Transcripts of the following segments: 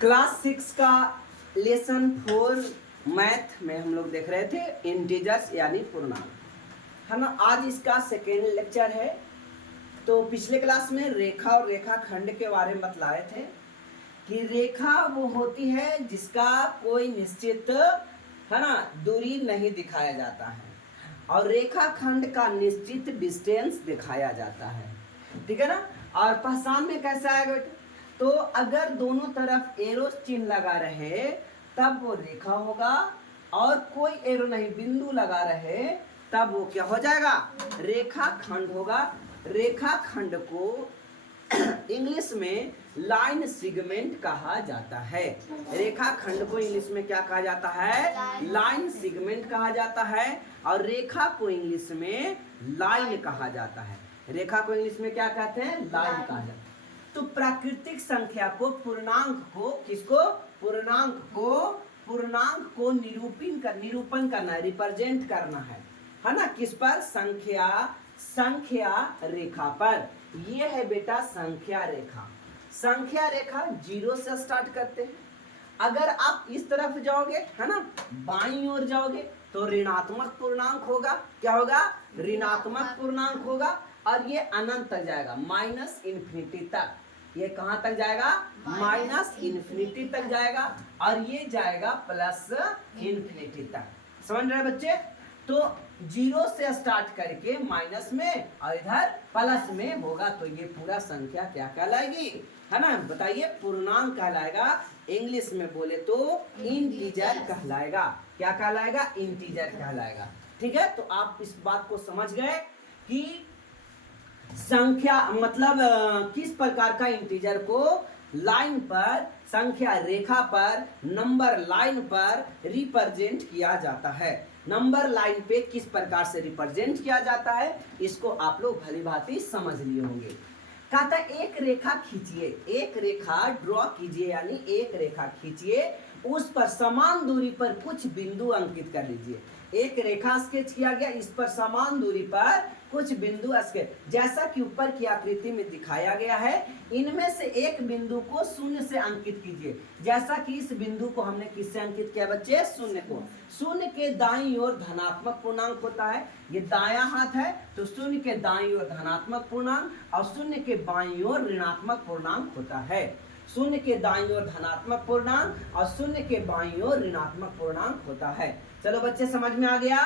Class 6 का lesson 4 math में हम लोग देख रहे थे इंटीजर्स यानी पूर्णांक, है ना। आज इसका सेकेंड लेक्चर है। तो पिछले क्लास में रेखा और रेखाखंड के बारे में बतलाए थे कि रेखा वो होती है जिसका कोई निश्चित, है ना, दूरी नहीं दिखाया जाता है और रेखाखंड का निश्चित डिस्टेंस दिखाया जाता है, ठीक है ना। और पहचान में कैसा आएगा बेटा, तो अगर दोनों तरफ एरो चिन्ह लगा रहे तब वो रेखा होगा और कोई एरो नहीं बिंदु लगा रहे तब वो क्या हो जाएगा, रेखाखंड होगा। रेखाखंड को इंग्लिश में लाइन सेगमेंट कहा जाता है। रेखाखंड को इंग्लिश में क्या कहा जाता है, लाइन सेगमेंट कहा जाता है। और रेखा को इंग्लिश में लाइन कहा जाता है। रेखा को इंग्लिश में क्या कहते हैं, लाइन कहा जाता है। तो प्राकृतिक संख्या को पूर्णांक को किसको, पूर्णांक को निरूपण करना है, रिप्रेजेंट करना है ना। किस पर, संख्या रेखा पर। ये है बेटा संख्या रेखा। संख्या रेखा 0 से स्टार्ट करते हैं। अगर आप इस तरफ जाओगे, है ना, बाईं ओर जाओगे तो ऋणात्मक पूर्णांक होगा। क्या होगा, ऋणात्मक पूर्णांक होगा। और ये अनंत तक जाएगा, माइनस इन्फिनिटी तक। ये कहां तक जाएगा, माइनस इन्फिनिटी तक जाएगा। और ये जाएगा प्लस इन्फिनिटी तक। समझ रहे बच्चे। तो 0 से स्टार्ट करके माइनस में और इधर प्लस में होगा तो ये पूरा संख्या क्या कहलाएगी, है ना, बताइए, पूर्णांक कहलाएगा। इंग्लिश में बोले तो इंटीजर कहलाएगा। क्या कहलाएगा, इंटीजर कहलाएगा। ठीक है। तो आप इस बात को समझ गए कि संख्या मतलब किस प्रकार का इंटीजर को लाइन पर, संख्या रेखा पर, नंबर लाइन पर रिप्रेजेंट किया जाता है। नंबर लाइन पे किस प्रकार से रिप्रेजेंट किया जाता है इसको आप लोग भली भांति समझ लिए होंगे। कहता है एक रेखा खींचिए, एक रेखा ड्रॉ कीजिए, यानी एक रेखा खींचिए, उस पर समान दूरी पर कुछ बिंदु अंकित कर लीजिए। एक रेखा स्केच किया गया, इस पर समान दूरी पर कुछ बिंदु स्केच, जैसा कि ऊपर की आकृति में दिखाया गया है। इनमें से एक बिंदु को शून्य से अंकित कीजिए, जैसा कि इस बिंदु को हमने किससे अंकित किया बच्चे, शून्य को। शून्य के दाईं ओर धनात्मक पूर्णांक होता है, ये दायां हाथ है तो शून्य के दाईं ओर धनात्मक पूर्णांक और शून्य के बाईं ओर ऋणात्मक पूर्णांक होता है। शून्य के दाईं ओर धनात्मक पूर्णांक और शून्य के बाईं ओर ऋणात्मक पूर्णांक होता है। चलो बच्चे समझ में आ गया,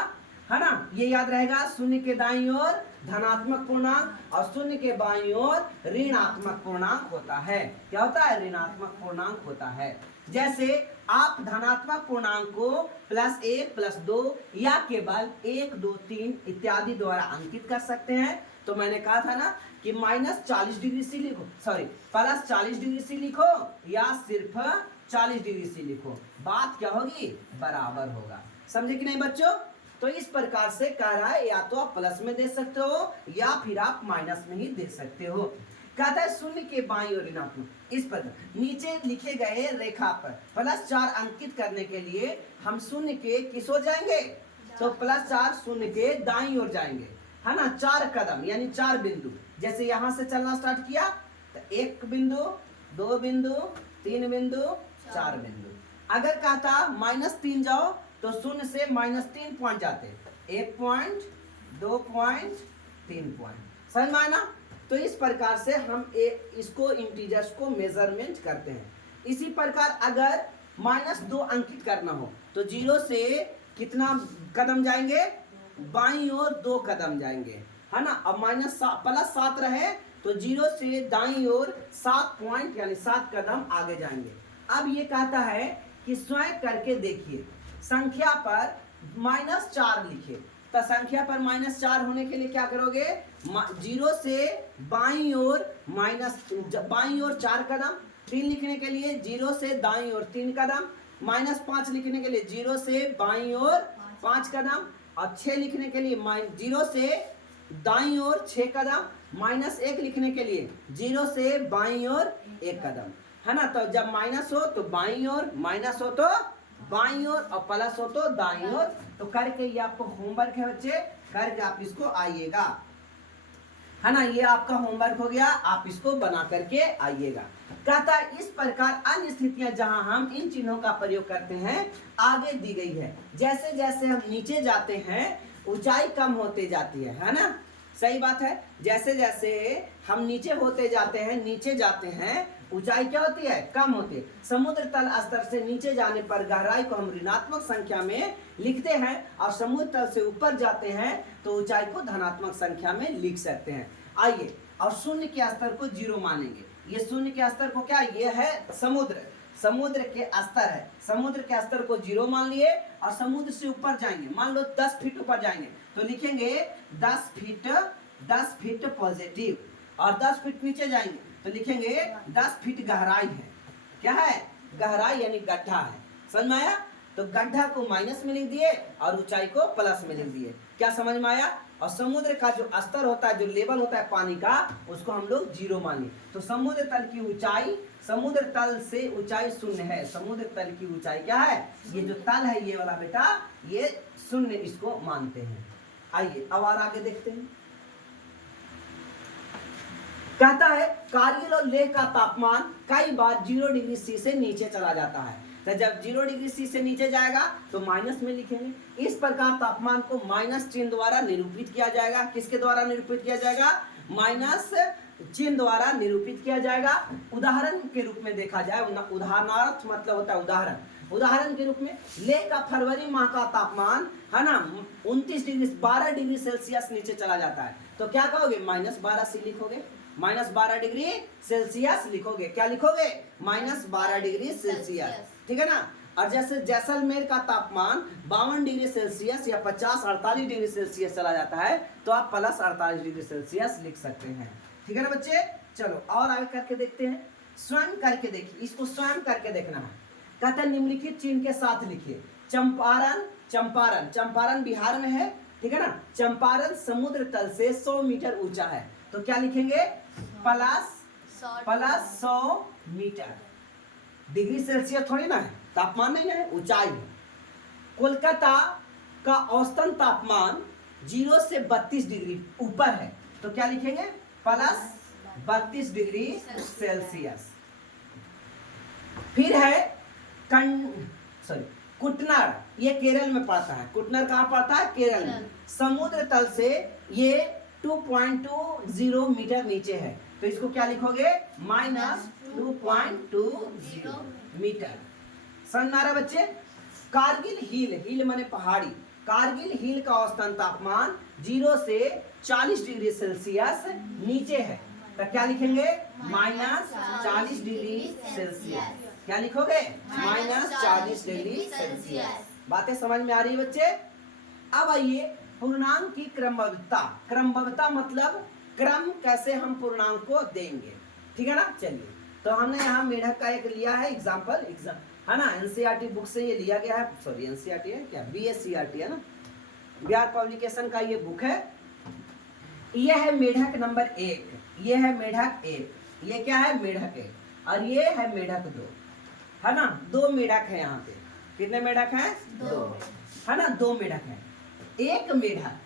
है ना। ये याद रहेगा, शून्य के दाईं ओर धनात्मक पूर्णांक और शून्य के बाईं ओर ऋणात्मक पूर्णांक होता है। क्या होता है, ऋणात्मक पूर्णांक होता है। जैसे आप धनात्मक पूर्णांक को +1 +2 या केवल 1 2 3 इत्यादि द्वारा अंकित कर सकते हैं। तो मैंने कहा था ना कि -40 डिग्री से लिखो, सॉरी +40 डिग्री से लिखो या सिर्फ 40 डिग्री से लिखो, बात क्या होगी, बराबर होगा। समझे कि नहीं बच्चों। तो इस प्रकार से कह रहा है, या तो आप प्लस में दे सकते हो या फिर आप माइनस में ही दे सकते हो। कहता है शून्य के बाईं ओर ऋणात्मक, इस पर नीचे लिखे गए रेखा पर +4 अंकित करने के लिए हम शून्य के किस ओर जाएंगे, तो +4 शून्य के दाईं ओर जाएंगे, है ना। 4 कदम यानी 4 बिंदु। जैसे यहां से चलना स्टार्ट किया तो 1 बिंदु, 2 बिंदु, 3 बिंदु, 4 बिंदु। अगर कहता -3 जाओ तो शून्य से -3 पॉइंट जाते, 1 पॉइंट, 2 पॉइंट, 3 पॉइंट। समझ में आया ना। तो इस प्रकार से हम इसको इंटीजर्स को मेजरमेंट करते हैं। इसी प्रकार अगर -2 अंकित करना हो तो 0 से कितना कदम जाएंगे, बाईं ओर 2 कदम जाएंगे, है ना। अब +7 रहे तो 0 से दाईं ओर 7 पॉइंट यानी 7 कदम आगे जाएंगे। अब ये कहता है कि स्वयं करके देखिए, संख्या पर -4 लिखे तो संख्या पर -4 होने के लिए क्या करोगे, 0 से बाईं ओर बाईं ओर 4 कदम, 3 लिखने के लिए 0 से दाईं ओर 3 कदम, -5 लिखने के लिए 0 से बाईं ओर 5 कदम और 6 लिखने के लिए 0 से दाईं ओर 6 कदम, -1 लिखने के लिए 0 से बाईं ओर 1 कदम, है ना। तो जब माइनस हो तो बाईं ओर, माइनस हो तो बाईं ओर और प्लस हो तो दाईं ओर। तो करके ये आपको होमवर्क है बच्चे, करके आप इसको आइएगा। है ना। ये आपका होमवर्क हो गया, आप इसको बना करके आइएगा। कहता है इस प्रकार अन्य स्थितियां जहां हम इन चिन्हों का प्रयोग करते हैं आगे दी गई है। जैसे जैसे हम नीचे जाते हैं ऊंचाई कम होते जाती है ना। सही बात है। जैसे जैसे हम नीचे होते जाते हैं, नीचे जाते हैं, ऊंचाई क्या होती है? कम होती है। समुद्र तल स्तर से नीचे जाने पर गहराई को हम ऋणात्मक संख्या में लिखते हैं और समुद्र तल से ऊपर जाते हैं तो ऊंचाई को धनात्मक संख्या में लिख सकते हैं। आइए और शून्य के स्तर को 0 मानेंगे। ये शून्य के स्तर को क्या, ये है समुद्र, समुद्र के स्तर है। समुद्र के स्तर को 0 मान लिए और समुद्र से ऊपर जाएंगे, मान लो 10 फीट ऊपर जाएंगे तो लिखेंगे 10 फीट पॉजिटिव, और 10 फीट नीचे जाएंगे तो लिखेंगे 10 फीट गहराई है। क्या है? गहराई यानी गड्ढा है। समझ में आया? तो गड्ढा को माइनस में लिख दिए और ऊंचाई को प्लस में लिख दिए। क्या समझ में आया? और समुद्र का जो स्तर होता है, जो लेवल होता है पानी का, उसको हम लोग 0 मानिए। तो समुद्र तल की ऊंचाई, समुद्र तल से ऊंचाई 0 है। समुद्र तल की ऊंचाई क्या है? ये जो तल है ये वाला बेटा, ये 0 इसको मानते हैं। आइए अब और आगे देखते हैं। कहता है कारगिल और लेह का तापमान कई बार 0 डिग्री सी से नीचे चला जाता है। तो जब 0 डिग्री सी से नीचे जाएगा तो माइनस में लिखेंगे। इस प्रकार तापमान को माइनस चिन्ह द्वारा निरूपित किया जाएगा। किसके द्वारा निरूपित किया जाएगा? माइनस चिन्ह द्वारा निरूपित किया जाएगा। उदाहरण के रूप में देखा जाए, उदाहरणार्थ मतलब होता है उदाहरण। उदाहरण के रूप में लेह का फरवरी माह का तापमान है ना 12 डिग्री सेल्सियस नीचे चला जाता है। तो क्या कहोगे? -12 सी लिखोगे, -12 डिग्री सेल्सियस लिखोगे। क्या लिखोगे? -12 डिग्री सेल्सियस, ठीक है ना। और जैसे जैसलमेर का तापमान 52 डिग्री सेल्सियस या 50-48 डिग्री सेल्सियस चला जाता है तो आप +48 डिग्री सेल्सियस लिख सकते हैं। ठीक है ना बच्चे। चलो और आगे करके देखते हैं। स्वयं करके देखिए, इसको स्वयं करके देखना है। कहते हैं निम्नलिखित चिन्ह के साथ लिखिए। चंपारण, चंपारण, चंपारण बिहार में है, ठीक है ना। चंपारण समुद्र तल से 100 मीटर ऊंचा है। तो क्या लिखेंगे? +100 मीटर। डिग्री सेल्सियस थोड़ी ना है, तापमान नहीं है, ऊंचाई है। कोलकाता का औसतन तापमान 0 से 32 डिग्री ऊपर है। तो क्या लिखेंगे? +32 डिग्री सेल्सियस। फिर है कुटनर, ये केरल में पड़ता है। कुटनर कहाँ पड़ता है? केरल में। समुद्र तल से ये 2.20 मीटर नीचे है। तो इसको क्या लिखोगे? -2.20 मीटर। समझ में आ रहा है बच्चे? कारगिल हिल, हिल माने पहाड़ी, कारगिल हिल का औसतन तापमान 0 से 40 डिग्री सेल्सियस नीचे है। तो क्या लिखेंगे? -40 डिग्री सेल्सियस। क्या लिखोगे? -40 डिग्री सेल्सियस। बातें समझ में आ रही है बच्चे? अब आइए पूर्णांक की क्रमबद्धता। क्रमबद्धता मतलब क्रम कैसे हम पूर्णांक को देंगे, ठीक है ना। चलिए तो हमने यहाँ मेढक का एक लिया है एग्जाम्पल, है ना। एनसीईआरटी बुक से ये लिया गया है, सॉरी एनसीईआरटी है क्या, बीएससीईआरटी है ना, बिहार पब्लिकेशन का ये बुक है। ये है मेढक नंबर 1, ये है मेढक 1, ये क्या है? मेढक 1, और ये है मेढक 2, है ना। 2 मेढक है यहाँ पे। कितने मेढक हैं? 2, है ना। 2 मेढक हैं। एक मेढक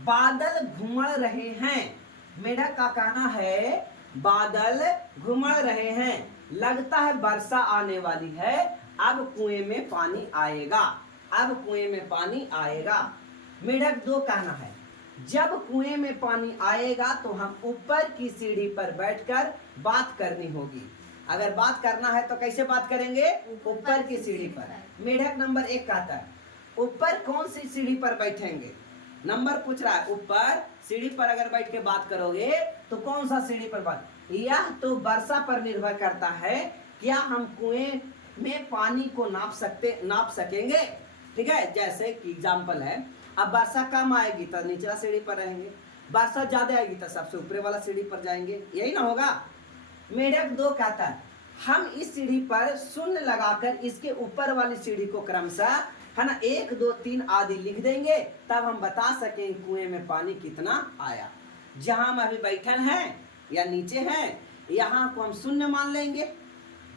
बादल घुमड़ रहे हैं। मेढक का कहना है बादल घुमड़ रहे हैं, लगता है वर्षा आने वाली है, अब कुएं में पानी आएगा, अब कुएं में पानी आएगा। मेढक 2 कहना है जब कुएं में पानी आएगा तो हम ऊपर की सीढ़ी पर बैठकर बात करनी होगी। अगर बात करना है तो कैसे बात करेंगे? ऊपर की सीढ़ी पर। मेढक नंबर 1 कहता है ऊपर कौन सी सीढ़ी पर बैठेंगे? नंबर पूछ रहा है ऊपर सीढ़ी पर अगर बैठ के बात करोगे तो कौन सा सीढ़ी पर बात? यह तो वर्षा पर निर्भर करता है, क्या हम कुएं में पानी को नाप सकेंगे। ठीक है, जैसे कि एग्जाम्पल है, अब वर्षा कम आएगी तो निचला सीढ़ी पर रहेंगे, वर्षा ज्यादा आएगी तो सबसे ऊपर वाला सीढ़ी पर जाएंगे, यही ना होगा। मेढक 2 कहता है हम इस सीढ़ी पर शून्य लगाकर इसके ऊपर वाली सीढ़ी को क्रमशः, है ना, 1 2 3 आदि लिख देंगे, तब हम बता सकेंगे कुएं में पानी कितना आया। जहां हम अभी बैठे हैं या नीचे हैं, यहाँ को हम शून्य मान लेंगे।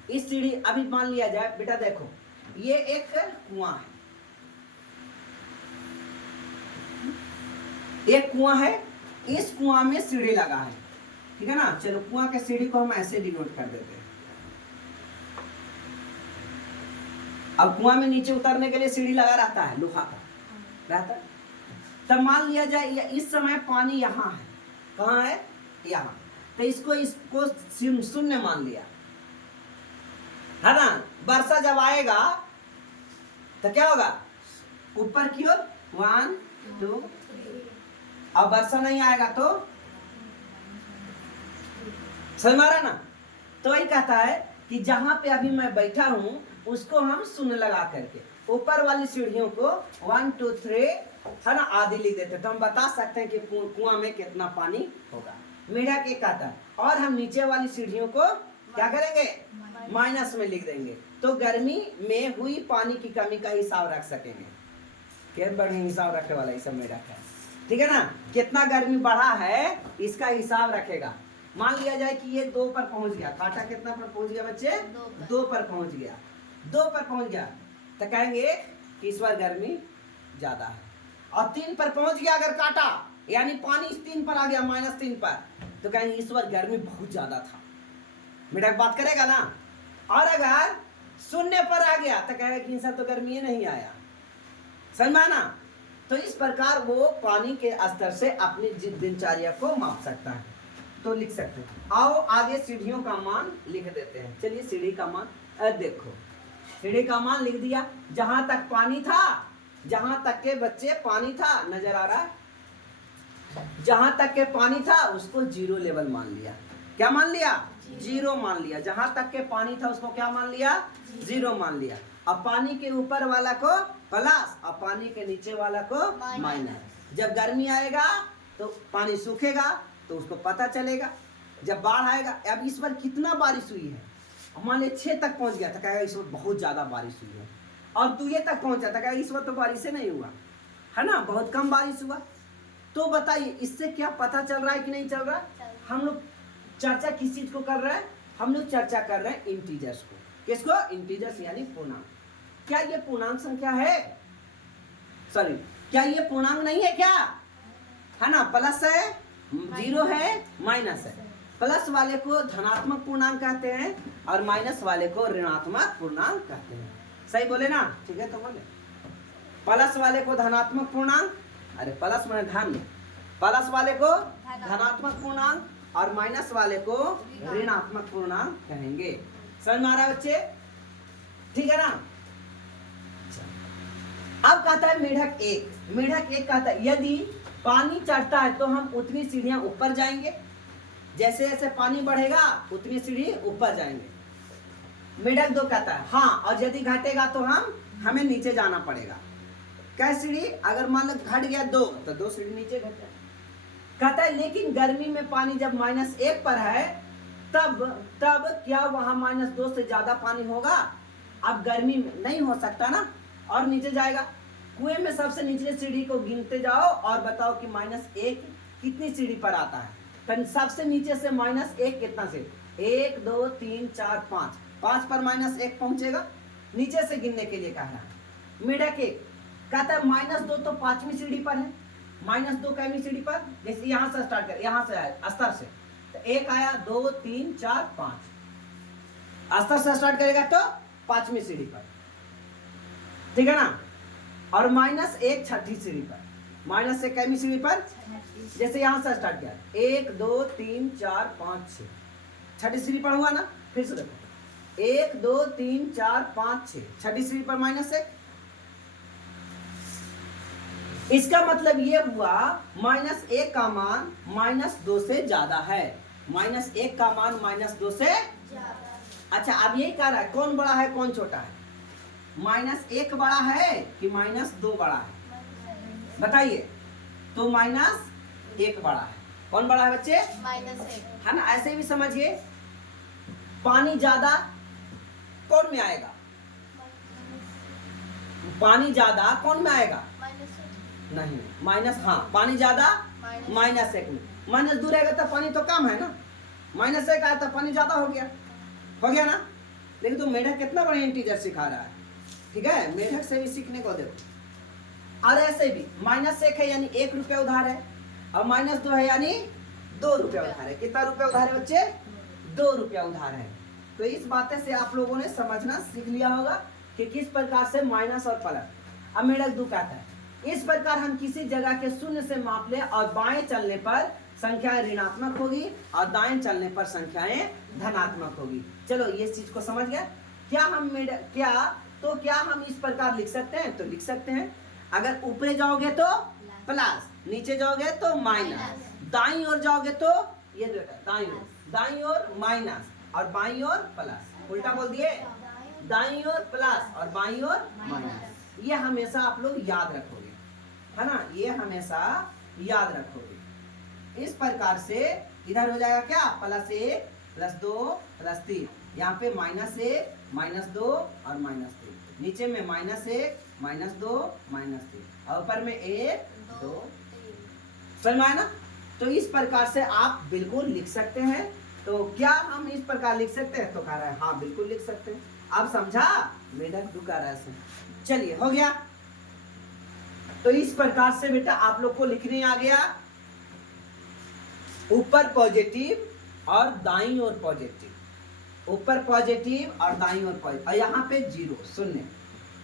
इस सीढ़ी अभी मान लिया जाए, बेटा देखो ये एक कुआं है, एक कुआं है, इस कुआं में सीढ़ी लगा है, ठीक है ना। चलो कुआं के सीढ़ी को हम ऐसे डिनोट कर देते हैं। अब कुआं में नीचे उतरने के लिए सीढ़ी लगा रहता है, लोहा का रहता है। तब मान लिया जाए इस समय पानी यहाँ है, कहाँ है, यहाँ, तो इसको शून्य मान लिया, है ना। वर्षा जब आएगा तो क्या होगा, ऊपर की ओर 1 2, अब वर्षा नहीं आएगा तो समझ में आ रहा ना। तो वही कहता है कि जहां पे अभी मैं बैठा हूं उसको हम शून्य लगा करके ऊपर वाली सीढ़ियों को 1 2 3 है ना आदि लिख देते, तो हम बता सकते हैं कि कुआं में कितना पानी होगा। मेढक एक कहता है, और हम नीचे वाली सीढ़ियों को क्या करेंगे, माइनस में लिख देंगे, तो गर्मी में हुई पानी की कमी का हिसाब रख सकेंगे। क्या बढ़िया हिसाब रखने वाला ये सब मेढक है, ठीक है ना। कितना गर्मी बढ़ा है इसका हिसाब रखेगा। मान लिया जाए कि ये 2 पर पहुंच गया, कांटा कितना पर पहुंच गया बच्चे, 2 पर पहुंच गया, 2 पर पहुंच गया, तो कहेंगे कि इस बार गर्मी ज्यादा है। और 3 पर पहुंच गया अगर कांटा, यानी पानी इस 3 पर आ गया -3 पर, तो कहेंगे इस बार गर्मी बहुत ज्यादा था। मेढक बात करेगा ना। और अगर 0 पर आ गया तो कहेगा कि इंसान तो गर्मी नहीं आया, समझ ना। तो इस प्रकार वो पानी के स्तर से अपनी दिनचर्या को माप सकता है। तो लिख सकते हैं। आओ आगे सीढ़ियों का मान लिख देते हैं। चलिए सीढ़ी का मान देखो, सीढ़ी का मान लिख दिया। जहां तक पानी था, जहां तक के बच्चे पानी था, नजर आ रहा है, जहां तक के पानी था उसको 0 लेवल मान लिया। क्या मान लिया, 0 मान लिया। जहां तक के पानी था उसको क्या मान लिया, 0 मान लिया। अब पानी के ऊपर वाला को प्लस और पानी के नीचे वाला को माइनस। जब गर्मी आएगा तो पानी सूखेगा तो उसको पता चलेगा। जब बाढ़ आएगा, अब इस बार कितना बारिश हुई है, मान ली 6 तक पहुंच गया तो कहेगा इस बार बहुत ज्यादा बारिश हुई है। और 2 तक पहुंचा तो कहेगा इस बार तो बारिश नहीं हुआ, है ना, बहुत कम बारिश हुआ। तो बताइए इससे क्या पता चल रहा है कि नहीं चल रहा। हम लोग चर्चा किस चीज को कर रहे हैं, हम लोग चर्चा कर रहे हैं इंटीजर्स को। किसको, इंटीजर्स यानी पूर्णांक। क्या ये पूर्णांक संख्या है, सॉरी क्या ये पूर्णांक नहीं है क्या, है ना। प्लस है, 0 है, माइनस है। प्लस वाले को धनात्मक पूर्णांक कहते हैं और माइनस वाले को ऋणात्मक पूर्णांक कहते हैं। सही बोले ना, ठीक है तो बोले। प्लस वाले को धनात्मक पूर्णांक, अरे प्लस माने धन, प्लस वाले को धनात्मक पूर्णांक और माइनस वाले को ऋणात्मक पूर्णांक कहेंगे। समझ में आ रहा है बच्चे, ठीक है ना। अब कहता है मेढक एक कहता है यदि पानी चढ़ता है तो हम उतनी सीढ़ियां ऊपर जाएंगे, जैसे जैसे पानी बढ़ेगा उतनी सीढ़ी ऊपर जाएंगे। मेढक 2 कहता है हाँ, और यदि घटेगा तो हमें नीचे जाना पड़ेगा। क्या सीढ़ी, अगर मान लो घट गया 2 तो 2 सीढ़ी नीचे घट जाए। कहता है लेकिन गर्मी में पानी जब -1 पर है तब क्या वहां -2 से ज्यादा पानी होगा। अब गर्मी में नहीं हो सकता ना, और नीचे जाएगा। कुएं में सबसे निचले सीढ़ी को गिनते जाओ और बताओ कि -1 कितनी सीढ़ी पर आता है। तो सबसे नीचे से -1 कितना से, 1 2 3 4 5, 5 पर -1 पहुंचेगा। नीचे से गिनने के लिए कह रहा है। मेढक 1 कहता है -2 तो 5वीं सीढ़ी पर है, -2 कैवीं सीढ़ी पर, जैसे यहाँ से स्टार्ट कर, यहाँ से आया स्तर से, तो 1 आया 2 3 4 5, स्तर से स्टार्ट करेगा तो 5वीं सीढ़ी पर, ठीक है ना। और -1 छठी सीढ़ी पर, -1 कैवीं सीढ़ी पर, जैसे यहाँ से स्टार्ट किया 1 2 3 4 5 6, छठी सीढ़ी पर हुआ ना। फिर से देखो 1 2 3 4 5 6, छठी सीढ़ी पर -1। इसका मतलब ये हुआ -1 का मान -2 से ज्यादा है। -1 का मान -2 से ज्यादा। अच्छा अब यही कह रहा है कौन बड़ा है कौन छोटा है, -1 बड़ा है कि -2 बड़ा है, बताइए। तो -1 बड़ा है। कौन बड़ा है बच्चे, -1, है ना। ऐसे भी समझिए पानी ज्यादा कौन में आएगा, पानी ज्यादा कौन में आएगा, नहीं माइनस, हाँ पानी ज्यादा -1 में, -2 रहेगा तो पानी तो कम है ना, -1 आया तो पानी ज्यादा हो गया ना। लेकिन तो मेढक कितना बड़ा इंटीजर सिखा रहा है, ठीक है। मेढक से भी सीखने को देखो। और ऐसे भी -1 है यानी 1 रुपया उधार है, और -2 है यानी 2 रुपया उधार है। कितना रुपया उधार है बच्चे? 2 रुपया उधार है। तो इस बातें से आप लोगों ने समझना सीख लिया होगा कि किस प्रकार से माइनस और प्लस। अब मेढक 2 कहता है इस प्रकार हम किसी जगह के शून्य से माप ले और बाएं चलने पर संख्याएं ऋणात्मक होगी और दाएं चलने पर संख्याएं धनात्मक होगी। चलो ये चीज को समझ गए। क्या हम इस प्रकार लिख सकते हैं? तो लिख सकते हैं। अगर ऊपर जाओगे तो प्लस, नीचे जाओगे तो माइनस, दाईं ओर जाओगे तो ये दाईं ओर माइनस और बाईं ओर प्लस। उल्टा बोल दिए, दाईं ओर प्लस और बाईं ओर माइनस। ये हमेशा आप लोग याद रखोगे, है ना, ये हमेशा याद रखोगे। इस प्रकार से इधर हो जाएगा क्या? +1 +2 +3, यहाँ पे -1 -2 और -3, नीचे में -1 -2 -3 और ऊपर में 1 2 समझ में आया ना? तो इस प्रकार से आप बिल्कुल लिख सकते हैं। तो क्या हम इस प्रकार लिख सकते हैं? तो कह रहा है हाँ बिल्कुल लिख सकते हैं। आप समझा? मेढक 2 कह रहा है। चलिए हो गया। तो इस प्रकार से बेटा आप लोग को लिखने आ गया ऊपर पॉजिटिव और दाईं ओर पॉजिटिव, ऊपर पॉजिटिव और दाईं ओर पॉजिटिव, और यहाँ पे 0 शून्य,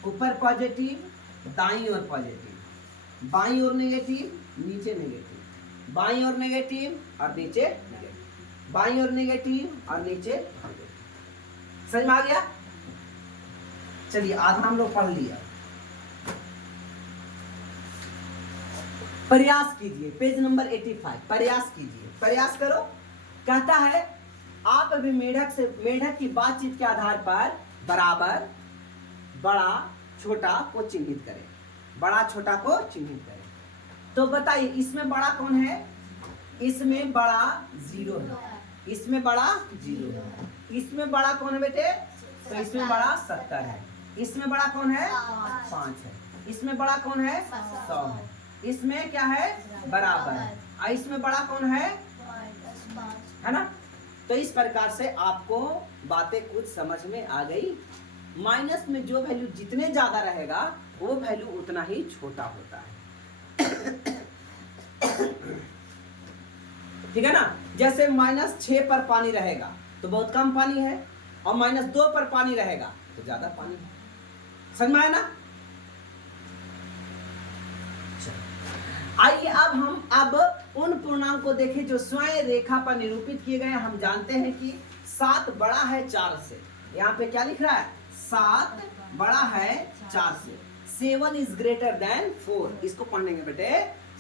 ऊपर पॉजिटिव दाईं ओर पॉजिटिव, बाईं ओर नेगेटिव नीचे नेगेटिव, बाईं ओर नेगेटिव और नीचे नेगेटिव, बाईं ओर नेगेटिव और नीचे नेगेटिव। समझ में आ गया? चलिए आधा हम लोग पढ़ लिया। प्रयास कीजिए, पेज नंबर 85, प्रयास कीजिए, प्रयास करो। कहता है आप अभी मेढक की बातचीत के आधार पर बराबर, बड़ा, छोटा को चिन्हित करें, बड़ा छोटा को चिन्हित करें। तो बताइए इसमें बड़ा कौन है? इसमें बड़ा 0 है, इसमें बड़ा 0 है, इसमें बड़ा कौन है बेटे? तो इसमें बड़ा 70 है, इसमें बड़ा कौन है? 5 है, इसमें बड़ा कौन है? 100 है, इसमें क्या है? बराबर, और इसमें बड़ा कौन है? ना? तो इस प्रकार से आपको बातें कुछ समझ में आ गई। माइनस में जो वैल्यू जितने ज्यादा रहेगा वो वैल्यू उतना ही छोटा होता है। ठीक है ना? जैसे -6 पर पानी रहेगा तो बहुत कम पानी है, और -2 पर पानी रहेगा तो ज्यादा पानी है। समझ में आया ना? आइए अब उन पूर्णांक को देखें जो स्वयं रेखा पर निरूपित किए गए। हम जानते हैं कि 7 बड़ा है 4 से। यहाँ पे क्या लिख रहा है? 7 बड़ा है 4 से। 7 इज ग्रेटर देन 4। इसको पढ़ेंगे बेटे।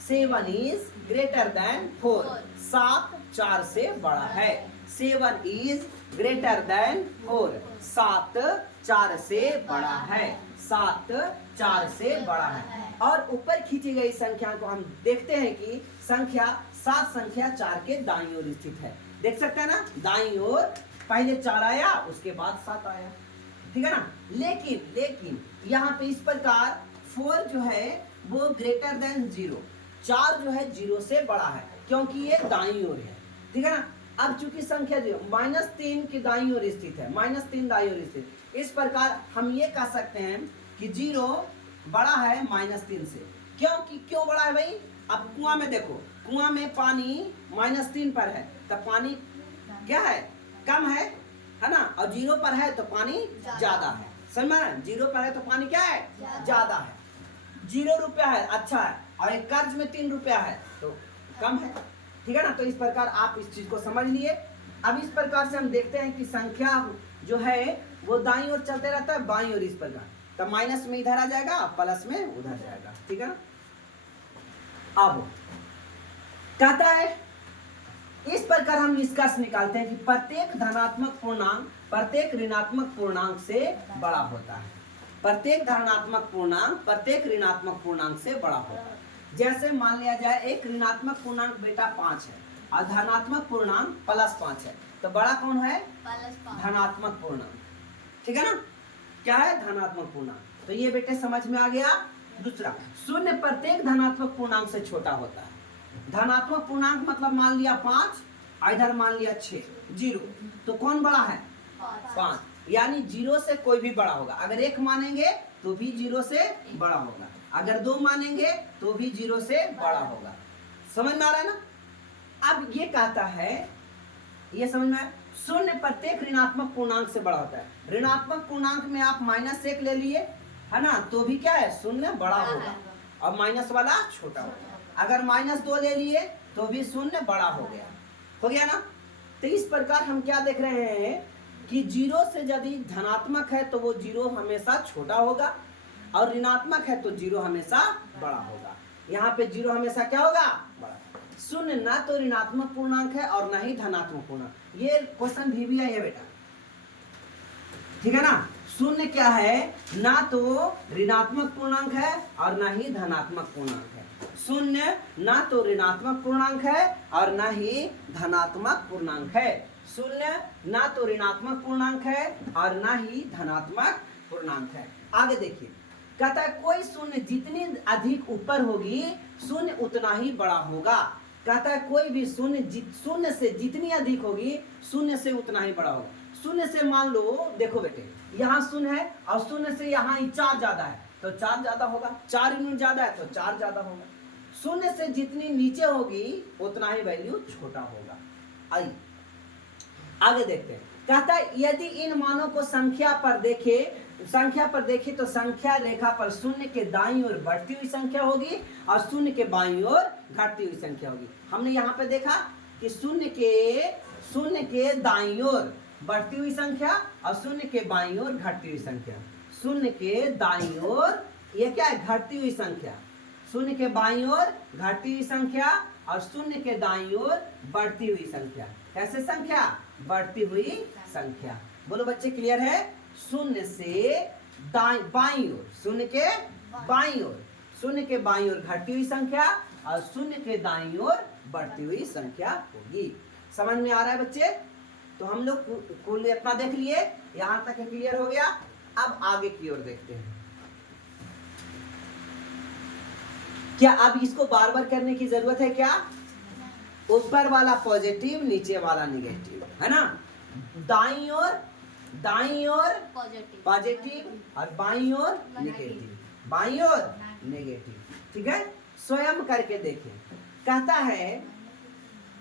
7 इज ग्रेटर देन 4। 7 4 से बड़ा है। 7 इज ग्रेटर देन 4। 7 4 से बड़ा है। 7 4 से बड़ा है। और ऊपर खींची गई संख्या को हम देखते हैं कि संख्या 7 संख्या 4 के दाईं ओर स्थित है। देख सकते हैं ना? दाईं ओर पहले 4 आया, उसके बाद 7 आया। ठीक है ना? लेकिन यहाँ पे इस प्रकार 4 जो है वो ग्रेटर देन 0। 4 जो है 0 से बड़ा है क्योंकि ये दाईं ओर है। ठीक है ना? अब चूंकि संख्या जो -3 की दाईं ओर स्थित है, -3 दाईं ओर स्थित, इस प्रकार हम ये कह सकते हैं कि 0 बड़ा है -3 से। क्यों बड़ा है भाई? अब कुआं में देखो, कुआं में पानी -3 पर है तब पानी क्या है? कम है ना? और 0 पर है तो पानी ज्यादा है। समझ में? 0 पर है तो पानी क्या है? ज्यादा है। 0 रुपया है, अच्छा है, और एक कर्ज में 3 रुपया है तो कम है। ठीक है ना? तो इस प्रकार आप इस चीज को समझ लिए। अब इस प्रकार से हम देखते हैं कि संख्या जो है वो दाईं ओर चलते रहता है, बाईं ओर इस प्रकार, तो माइनस में इधर आ जाएगा, प्लस में उधर जाएगा। ठीक है ना? अब कहता है इस प्रकार हम निष्कर्ष निकालते हैं कि प्रत्येक धनात्मक पूर्णांक प्रत्येक ऋणात्मक पूर्णांक से बड़ा होता है। प्रत्येक धनात्मक पूर्णांक प्रत्येक ऋणात्मक पूर्णांक से बड़ा होता है। जैसे मान लिया जाए एक ऋणात्मक पूर्णांक बेटा 5 है और धनात्मक पूर्णांक +5 है, तो बड़ा कौन है? धनात्मक पूर्णांक। ठीक है ना? क्या है? धनात्मक पूर्णांक। तो ये बेटे समझ में आ गया। दूसरा, शून्य प्रत्येक धनात्मक पूर्णांक से छोटा होता है। धनात्मक पूर्णांक मतलब मान लिया 5, इधर मान लिया 6, 0, तो कौन बड़ा है? 5। यानी 0 से कोई भी बड़ा होगा। अगर 1 मानेंगे तो भी 0 से बड़ा होगा, अगर 2 मानेंगे तो भी 0 से बड़ा होगा। समझ में आ रहा है ना? अब ये कहता है, ये समझ में आया, शून्य प्रत्येक ऋणात्मक पूर्णांक से बड़ा होता है। ऋणात्मक पूर्णांक में आप -1 ले लिए है ना, तो भी क्या है, शून्य बड़ा होगा और माइनस वाला छोटा होगा। अगर -2 ले लिए तो भी शून्य बड़ा हो गया ना। तो इस प्रकार हम क्या देख रहे हैं कि 0 से यदि धनात्मक है तो वो 0 हमेशा छोटा होगा और ऋणात्मक है तो 0 हमेशा बड़ा होगा। यहाँ पे 0 हमेशा क्या होगा, बड़ा। शून्य ना तो ऋणात्मक पूर्णांक है और ना ही धनात्मक पूर्णांक। ये क्वेश्चन भी है बेटा, ठीक है ना। शून्य क्या है, ना तो ऋणात्मक पूर्णांक है और ना ही धनात्मक पूर्णांक है। शून्य ना तो ऋणात्मक पूर्णांक है और ना ही धनात्मक पूर्णांक है। शून्य ना तो ऋणात्मक पूर्णांक है और ना ही धनात्मक पूर्णांक है। आगे देखिए, कहता है कोई शून्य जितनी अधिक ऊपर होगी शून्य उतना ही बड़ा होगा। कहता है कोई भी शून्य से जितनी अधिक होगी शून्य से उतना ही बड़ा होगा। शून्य से मान लो, देखो बेटे, यहाँ शून्य है और शून्य से यहाँ 4 ज्यादा है तो 4 ज्यादा होगा, 4 यूनिट ज्यादा है तो 4 ज्यादा होगा। शून्य से जितनी नीचे होगी उतना ही वैल्यू छोटा होगा। आइए आगे देखते हैं। कहता है यदि इन मानों को संख्या पर देखे तो संख्या रेखा पर शून्य के दाईं ओर बढ़ती हुई संख्या होगी और शून्य के बाईं ओर घटती हुई संख्या होगी। हमने यहाँ पे देखा कि शून्य के दाईं ओर बढ़ती हुई संख्या और शून्य के बाईं ओर घटती हुई संख्या। शून्य के दाईं ओर ये क्या है, घटती हुई संख्या। शून्य के बाईं ओर घटती हुई संख्या और शून्य के दाईं ओर बढ़ती हुई संख्या। कैसे संख्या, बढ़ती हुई संख्या। बोलो बच्चे, क्लियर है? शून्य से बाईं ओर, शून्य के बाईं ओर, शून्य के बाईं ओर घटती हुई संख्या और शून्य के दाईं ओर बढ़ती हुई संख्या होगी। समझ में आ रहा है बच्चे? तो हम लोग कुल इतना देख लिए, यहाँ तक क्लियर हो गया। अब आगे की ओर देखते हैं। क्या अब इसको बार बार करने की जरूरत है क्या? ऊपर वाला पॉजिटिव, नीचे वाला निगेटिव, है ना। दाईं ओर पॉजिटिव और बाईं ओर नेगेटिव, बाईं ओर नेगेटिव, ठीक है। स्वयं करके देखें। कहता है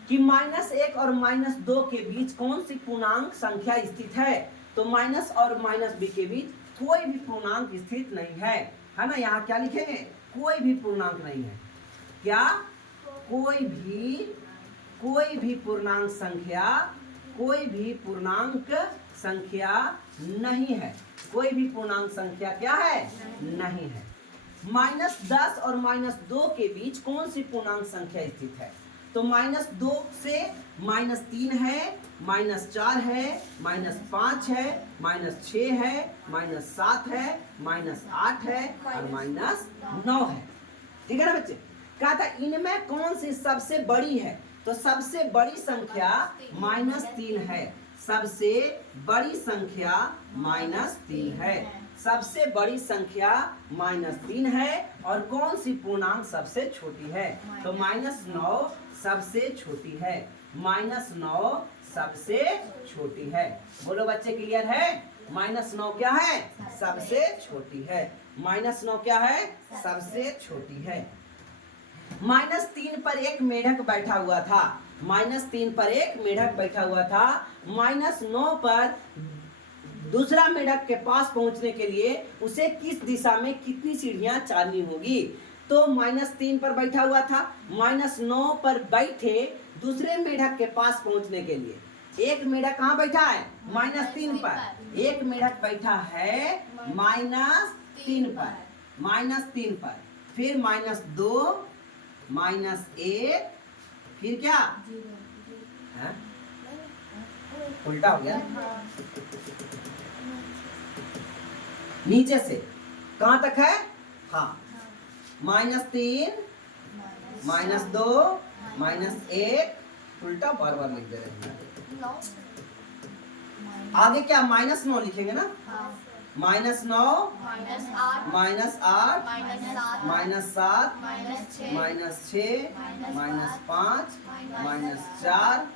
कि -1 और -2 के बीच कौन सी पूर्णांक संख्या स्थित है? तो माइनस और -b के बीच कोई भी पूर्णांक स्थित नहीं है ना। यहाँ क्या लिखेंगे? कोई भी पूर्णांक नहीं है। क्या? कोई भी पूर्णांक संख्या नहीं है। कोई भी पूर्णांक संख्या क्या है? नहीं है। -10 और -2 के बीच कौन सी पूर्णांक संख्या स्थित है? तो -2 से -3 है, -4 है, -5 है, -6 है, -7 है, -8 है और -9 है, ठीक है ना बच्चे। कहा था इनमें कौन सी सबसे बड़ी है? तो सबसे बड़ी संख्या -3 है। सबसे बड़ी संख्या -3 है। सबसे बड़ी संख्या -3 है। और कौन सी पूर्णांक सबसे छोटी है? तो -9 सबसे छोटी है। -9 सबसे छोटी है। बोलो बच्चे, क्लियर है? -9 क्या है? सबसे छोटी है। -9 क्या है? सबसे छोटी है। -3 पर एक मेढक बैठा हुआ था। -3 पर एक मेढक बैठा हुआ था। -9 पर दूसरा मेढक के पास पहुंचने के लिए उसे किस दिशा में कितनी सीढ़ियां चढ़नी होगी? तो -3 पर बैठा हुआ था, -9 पर बैठे दूसरे मेढक के पास पहुंचने के लिए एक मेढक कहाँ बैठा है? -3 पर। एक मेढक बैठा है -3 पर, -3 पर, फिर -2, -1, फिर क्या? उल्टा हो गया। नीचे से कहां तक है? हाँ, -3, -2, -1, उल्टा बार बार लिख दे रहे हैं। आगे क्या? -9 लिखेंगे ना। -9, -8, -7, -6, -5, -4,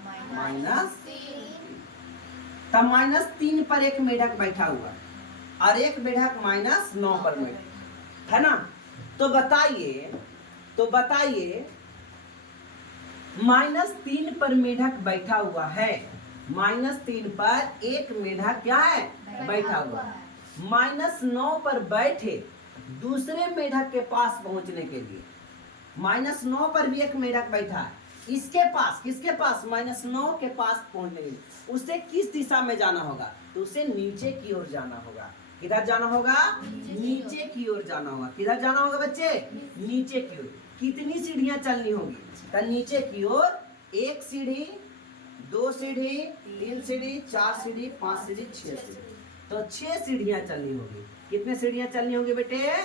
तब -3 पर एक मेढक बैठा हुआ और एक मेढक -9 पर बैठा है ना। तो बताइए -3 पर मेढक बैठा हुआ है। -3 पर एक मेढक क्या है, बैठा हुआ है। -9 पर बैठे दूसरे मेढक के पास पहुंचने के लिए, -9 पर भी एक मेढक बैठा है, इसके पास, किसके पास, -9 के पास पहुंचने के लिए उसे किस दिशा में जाना होगा, तो उसे नीचे की ओर जाना होगा। किधर जाना होगा, नीचे की ओर जाना होगा। किधर जाना होगा बच्चे, नीचे की ओर। कितनी सीढ़ियां चलनी होगी, तो नीचे की ओर 1 सीढ़ी, 2 सीढ़ी, 3 सीढ़ी, 4 सीढ़ी, 5 सीढ़ी, 6 सीढ़ी, तो 6 सीढ़ियां चलनी होगी। कितने सीढ़ियां चलनी होगी बेटे,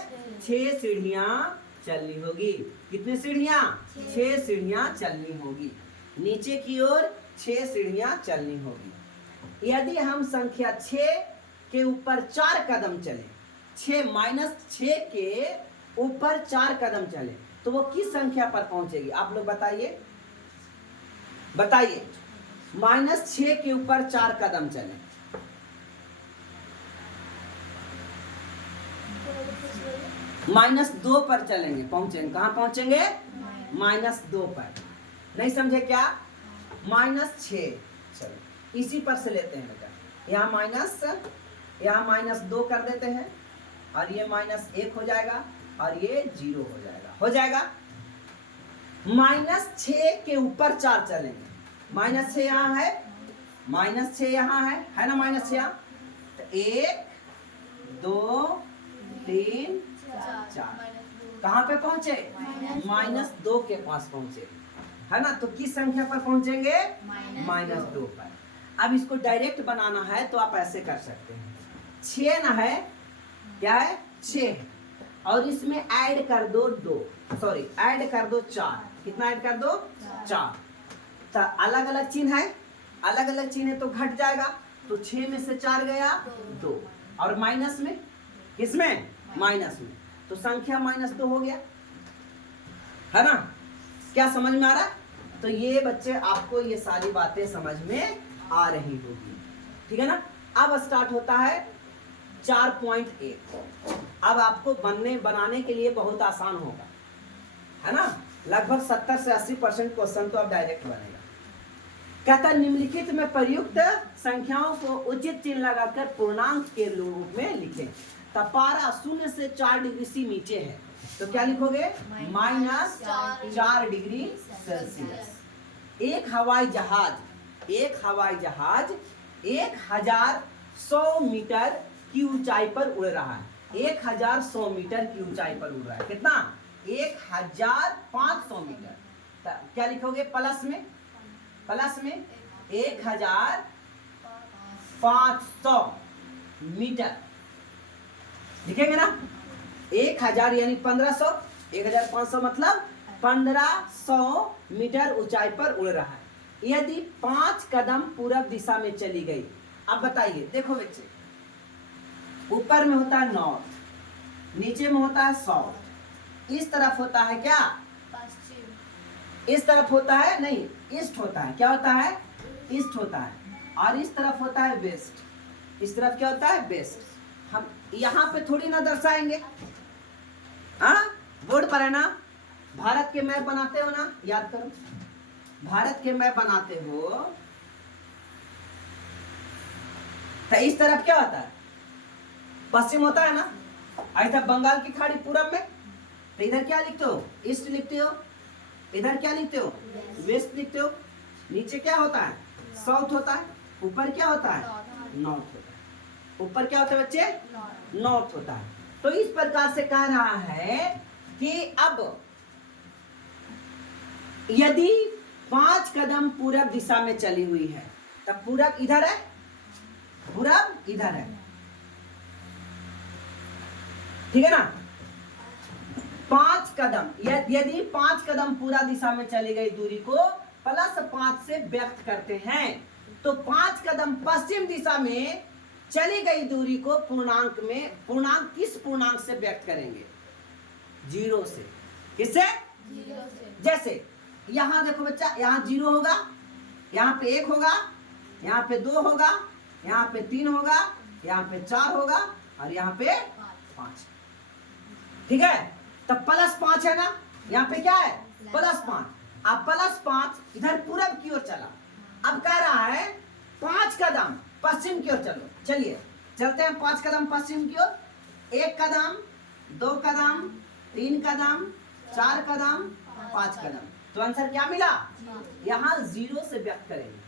6 सीढ़ियां चलनी होगी। कितनी सीढ़ियां, 6 सीढ़ियां चलनी होगी। नीचे की ओर 6 सीढ़ियां चलनी होगी। यदि हम संख्या 6 के ऊपर 4 कदम चले, 6 के ऊपर 4 कदम चले, तो वो किस संख्या पर पहुंचेगी, आप लोग बताइए, बताइए। -6 के ऊपर 4 कदम चले, -2 पर चलेंगे, पहुंचेंगे कहां, पहुंचेंगे -2 पर। नहीं समझे क्या, -6, चलो इसी पर से लेते हैं बेटा। यहाँ -2 कर देते हैं, और ये -1 हो जाएगा, और ये 0 हो जाएगा, हो जाएगा। -6 के ऊपर 4 चलेंगे, -6 यहाँ है, -6 यहाँ है ना, -6 यहाँ, 1 2 3 4, कहाँ पे पहुंचे, -2 के पास पहुंचे, है ना। तो किस संख्या पर पहुंचेंगे, -2 पर। अब इसको डायरेक्ट बनाना है तो आप ऐसे कर सकते हैं, 6 ना है, क्या है, 6, और इसमें ऐड कर दो 2, सॉरी ऐड कर दो 4, कितना ऐड कर दो, 4। तो अलग अलग चिन्ह है, अलग अलग चिन्ह है तो घट जाएगा, तो 6 में से 4 गया 2, और माइनस में, किसमें, माइनस में, तो संख्या -2 हो गया, है ना। क्या समझ में आ रहा है, तो ये बच्चे आपको ये सारी बातें समझ में आ रही होगी, ठीक है ना। अब स्टार्ट होता है 4.1। अब आपको बनाने के लिए बहुत आसान होगा, है ना। लगभग 70 से 80% क्वेश्चन तो अब डायरेक्ट बनेगा। कहता निम्नलिखित में प्रयुक्त संख्याओं को उचित चिन्ह लगाकर पूर्णांक के रूप में लिखें। तब पारा 0 से 4 डिग्री सी नीचे है, तो क्या लिखोगे, -4 डिग्री सेल्सियस। एक हवाई जहाज 1100 मीटर की ऊंचाई पर उड़ रहा है, 1100 मीटर की ऊंचाई पर उड़ रहा है, कितना, 1500 मीटर। क्या लिखोगे, प्लस में 1500 मीटर लिखेंगे ना। 1000 यानी 1500, 1500 मतलब 1500 मीटर ऊंचाई पर उड़ रहा है। यदि 5 कदम पूरब दिशा में चली गई, अब बताइए, देखो बच्चे, ऊपर में होता है नॉर्थ, नीचे में होता है साउथ, इस तरफ होता है क्या, पश्चिम, इस तरफ होता है नहीं, ईस्ट होता है, क्या होता है, ईस्ट होता है, और इस तरफ होता है वेस्ट, इस तरफ क्या होता है, वेस्ट। हम यहाँ पे थोड़ी ना दर्शाएंगे, हाँ, बोर्ड पर है ना। भारत के मैप बनाते हो ना, याद करो, भारत के मैप बनाते हो तो इस तरफ क्या होता है, पश्चिम होता है ना। ऐसा बंगाल की खाड़ी पूरब में, तो इधर क्या लिखते हो, ईस्ट लिखते हो, इधर क्या लिखते हो, वेस्ट लिखते हो। नीचे क्या होता है, साउथ होता है, ऊपर क्या होता है, नॉर्थ होता है। ऊपर क्या होता है बच्चे, नॉर्थ होता है। तो इस प्रकार से कह रहा है कि अब यदि 5 कदम पूरब दिशा में चली हुई है, तब पूरब इधर है, पूरब इधर है, ठीक है ना। 5 कदम, यदि 5 कदम पूरा दिशा में चली गई दूरी को +5 से व्यक्त करते हैं, तो 5 कदम पश्चिम दिशा में चली गई दूरी को पूर्णांक में, पूर्णांक किस पूर्णांक से व्यक्त करेंगे, 0 से। किससे, 0 से। जैसे यहाँ देखो बच्चा, यहाँ 0 होगा, यहाँ पे 1 होगा, यहाँ पे 2 होगा, यहाँ पे 3 होगा, यहाँ पे 4 होगा, और यहाँ पे 5, ठीक है। तब +5 है ना, यहाँ पे क्या है, +5। अब +5 इधर पूरब की ओर चला। अब कह रहा है 5 कदम पश्चिम की ओर चलो। चलिए चलते हैं 5 कदम पश्चिम की ओर। 1 कदम, 2 कदम, 3 कदम, 4 कदम, 5 कदम। तो आंसर क्या मिला? यहाँ 0 से व्यक्त करेंगे।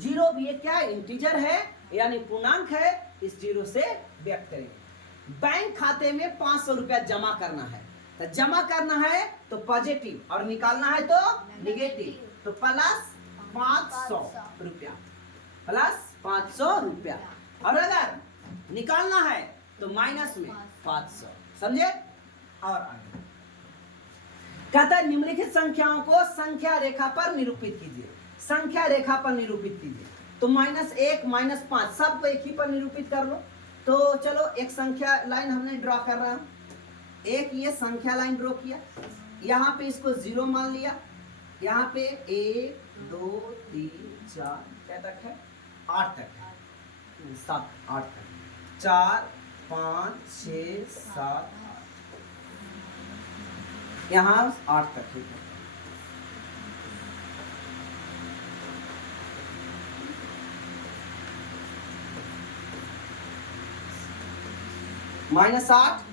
0 भी एक क्या है? इंटीजर है, यानी पूर्णांक है। इस 0 से व्यक्त करेंगे। बैंक खाते में 500 रुपया जमा करना है। तो जमा करना है तो पॉजिटिव और निकालना है तो निगेटिव। तो +500 रुपया, +500 रुपया। और अगर निकालना है तो माइनस में 500। समझे? और आगे कहता है निम्नलिखित संख्याओं को संख्या रेखा पर निरूपित कीजिए। संख्या रेखा पर निरूपित कीजिए। तो -1, -5 सबको एक ही पर निरूपित कर लो। तो चलो एक संख्या लाइन हमने ड्रॉ कर रहा हूं। एक ये संख्या लाइन ड्रॉ किया, यहाँ पे इसको 0 मान लिया। यहाँ पे 1, 2, 3, 4 क्या तक है? 8 तक है। 7, 8 तक। 4, 5, 6, 7, 8 यहाँ 8 तक है। -8,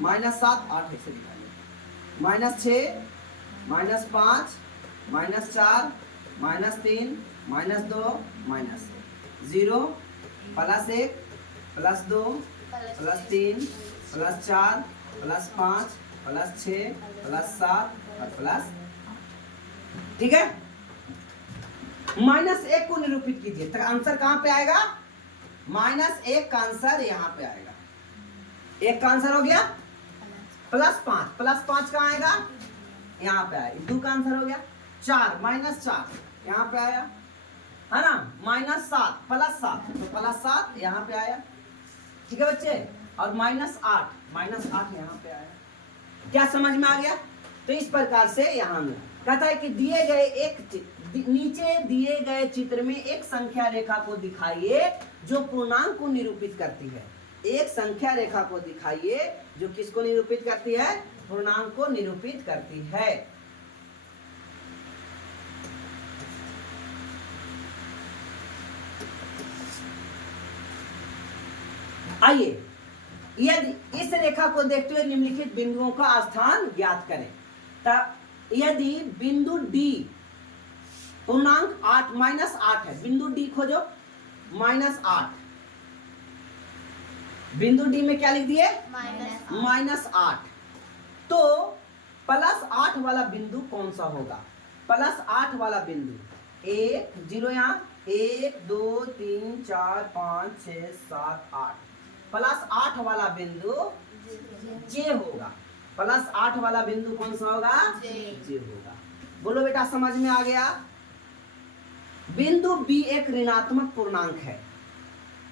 -7, 8 ऐसे निकालें। -6, -5, -4, -3, -2, -1, 0, +1, +2, +3, +4, +5, +6, +7 और प्लस। ठीक है? -1 को निरूपित कीजिए। तो आंसर कहां पे आएगा? -1 का आंसर यहाँ पे आएगा। 1 का आंसर हो गया +5। +5 कहाँ आएगा? यहाँ पे आएगा। 2 का आंसर हो गया 4, -4 यहाँ पे आया, है ना? -7, +7 तो +7 यहाँ पे आया। ठीक है बच्चे? और -8 यहाँ पे आया। क्या समझ में आ गया? तो इस प्रकार से यहाँ में कहता है कि दिए गए नीचे दिए गए चित्र में एक संख्या रेखा को दिखाइए जो पूर्णांक को निरूपित करती है। एक संख्या रेखा को दिखाइए जो किसको निरूपित करती है? पूर्णांक को निरूपित करती है। आइए यदि इस रेखा को देखते हुए निम्नलिखित बिंदुओं का स्थान ज्ञात करें। तब यदि बिंदु D पूर्णांक 8 -8 है, बिंदु D खोजो। -8 बिंदु डी में क्या लिख दिए? -8। तो +8 वाला बिंदु कौन सा होगा? +8 वाला बिंदु 1, 0 यहाँ 1, 2, 3, 4, 5, 6, 7, 8। +8 वाला बिंदु जे होगा। +8 वाला बिंदु कौन सा होगा? जे होगा। बोलो बेटा समझ में आ गया? बिंदु बी एक ऋणात्मक पूर्णांक है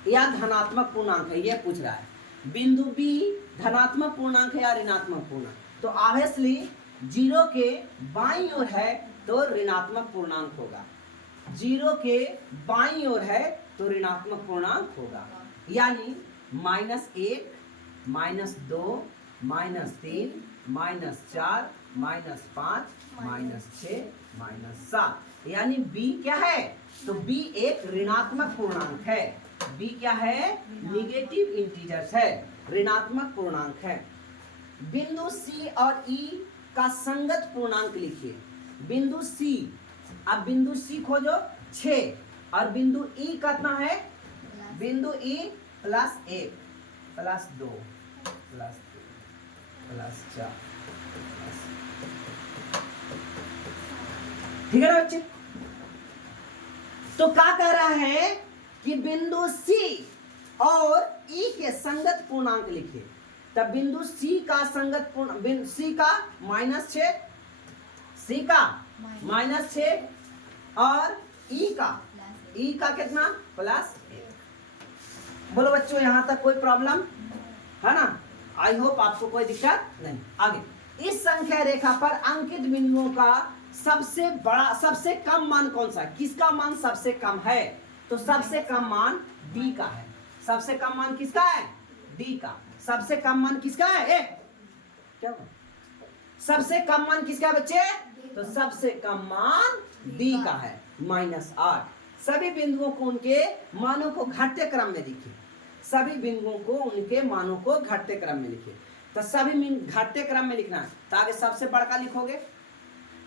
या धनात्मक पूर्णांक है, यह पूछ रहा है। बिंदु बी धनात्मक पूर्णांक है या ऋणात्मक पूर्णांक? तो ऑब्वियसली 0 के बाईं ओर है तो ऋणात्मक पूर्णांक होगा। 0 के बाईं ओर है तो ऋणात्मक पूर्णांक होगा। यानी -1, -2, -3, -4, -5, -6, -7। यानी b क्या है? तो b एक ऋणात्मक पूर्णांक है। b क्या है? निगेटिव इंटीजर्स है, ऋणात्मक पूर्णांक है। बिंदु c और e का संगत पूर्णांक लिखिए। बिंदु c, अब बिंदु c खोजो 6 और बिंदु e कितना है? बिंदु e +1, +2, +3, +4। ठीक है ना बच्चे? तो क्या कह रहा है कि बिंदु C और E के संगत पूर्णांक लिखिए। तब बिंदु C का संगत पूर्णांक C का -6, C का -6 और E का कितना? +1। बोलो बच्चों यहां तक कोई प्रॉब्लम है ना? आई होप आपको कोई दिक्कत नहीं। आगे इस संख्या रेखा पर अंकित बिंदुओं का सबसे कम मान कौन सा है? किसका मान सबसे कम है? तो सबसे कम मान D का है। सबसे कम मान किसका है? D का। सबसे कम मान किसका है? क्या सबसे कम मान किसका है बच्चे? तो सबसे कम मान डी का है -8। सभी बिंदुओं को उनके मानों को घटते क्रम में लिखिए। सभी बिंदुओं को उनके मानों को घटते क्रम में लिखिए। तो सभी घटते क्रम में लिखना है। तो आगे सबसे बड़का लिखोगे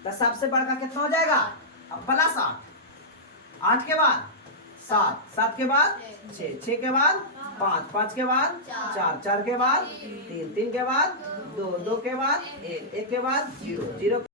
तो सबसे बड़का कितना हो जाएगा? +8। 8 के बाद 7, 7 के बाद 6, 6 के बाद 5, 5 के बाद 4, 4 के बाद 3, 3 के बाद 2, 2 के बाद 1, 1 के बाद 0, 0।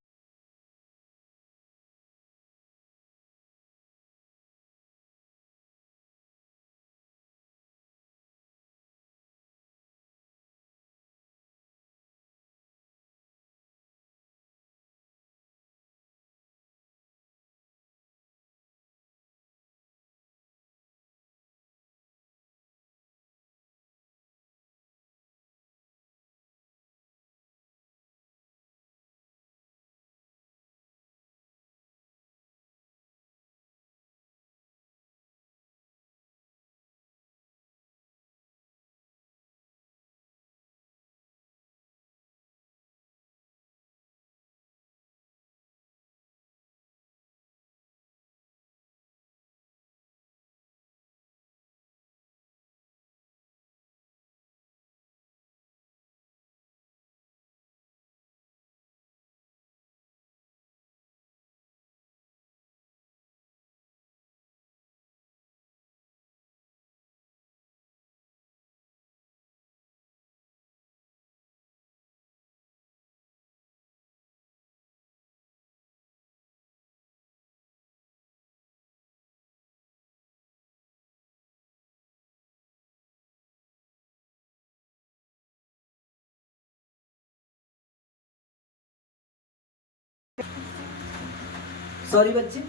सॉरी बच्चे,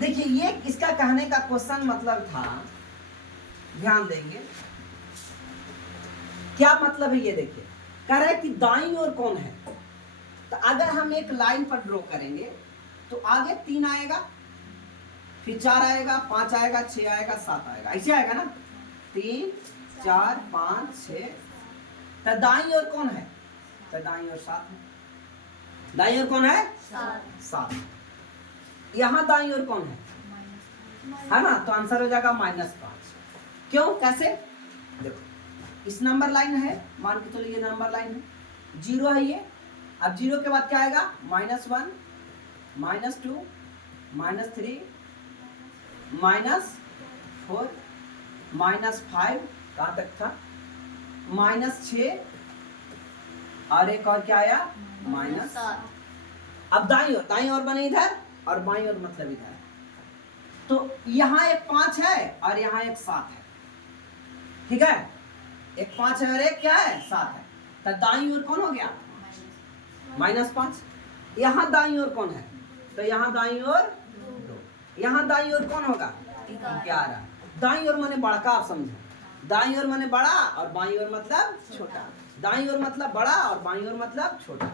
देखिए ये इसका कहने का क्वेश्चन मतलब था, ध्यान देंगे क्या मतलब है। ये देखिए कह रहा है कि दाईं ओर कौन है। तो अगर हम एक लाइन पर ड्रॉ करेंगे तो आगे 3 आएगा, फिर 4 आएगा, 5 आएगा, 6 आएगा, 7 आएगा, ऐसे आएगा ना। 3, 4, 5, 6। तो दाईं ओर कौन है? तो दाईं ओर 7 है। दाईं ओर कौन है? 7। यहाँ दाईं ओर कौन है ना? तो आंसर हो जाएगा -5। क्यों? कैसे? देखो इस नंबर लाइन है, मान के चलो ये नंबर लाइन है, 0 है ये। अब 0 के बाद क्या आएगा? -1, -2, -3, -4, -5, कहाँ तक था? -6 और एक और क्या आया? -7। अब दाईं ओर बने इधर और बाईं ओर मतलब इधर। तो यहाँ एक 5 है और यहाँ एक 7 है, ठीक है? एक 5 है और एक क्या है? 7 है। तो दाईं ओर कौन हो गया? -5। यहाँ दाईं ओर कौन है? तो यहाँ दाईं ओर 2। यहाँ दाईं ओर कौन होगा? 11। दाईं ओर माने बड़ा, आप समझो। दाईं ओर माने बड़ा और बाईं ओर मतलब छोटा। दाईं ओर मतलब बड़ा और बाईं ओर मतलब छोटा।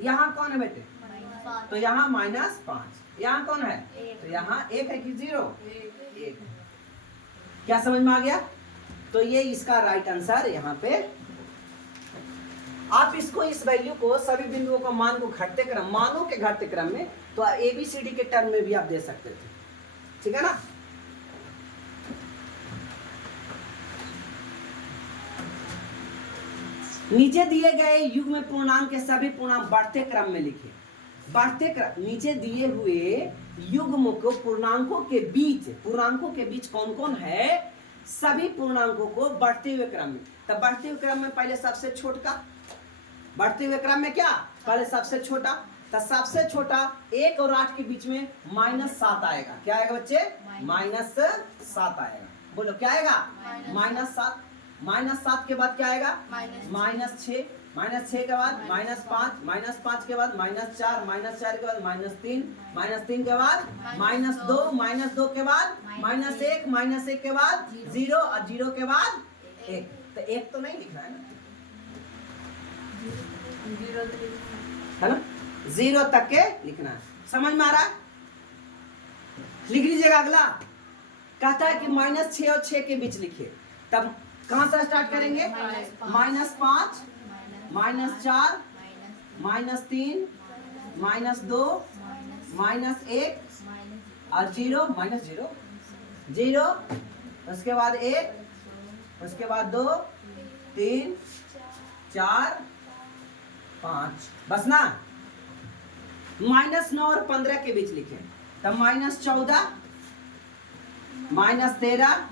यहाँ कौन है बेटे? तो यहाँ -5। यहाँ कौन है? तो यहाँ 1 है कि 0? 1। क्या समझ में आ गया? तो ये इसका राइट आंसर यहाँ पे। आप इसको, इस वैल्यू को, सभी बिंदुओं का मान को घटते क्रम, मानों के घटते क्रम में, तो ABCD के टर्म में भी आप दे सकते थे, ठीक है ना? नीचे दिए गए युग्म पूर्णांक के सभी पूर्णांक बढ़ते क्रम में लिखे। बढ़ते क्रम, नीचे दिए हुए युग्म को पूर्णांकों के बीच कौन कौन है? सभी पूर्णांकों को बढ़ते हुए क्रम में। तब बढ़ते हुए क्रम में पहले सबसे छोटा, बढ़ते हुए क्रम में क्या? पहले सबसे छोटा। तो सबसे छोटा 1 और 8 के बीच में -7 आएगा। क्या आएगा बच्चे? -7 आएगा। बोलो क्या आएगा? -7। -7 के बाद क्या आएगा? -6। -6 के बाद -5, -5 के बाद -4, -4 के बाद -3, -3 के बाद -2, -2 के बाद -1, -1 के बाद 0 और 0 के बाद 1। तो 1 तो नहीं लिखना है ना, है ना? 0 तक के लिखना है। समझ में आ रहा है? लिख लीजिएगा। अगला कहता है कि -6 और 6 के बीच लिखिए। तब कहां से स्टार्ट करेंगे? -5, -4, -3, -2, -1 और 0 -0 0, उसके बाद 1, उसके बाद 2 3 4 5, बस ना। -9 और 15 के बीच लिखे, तब -14 -13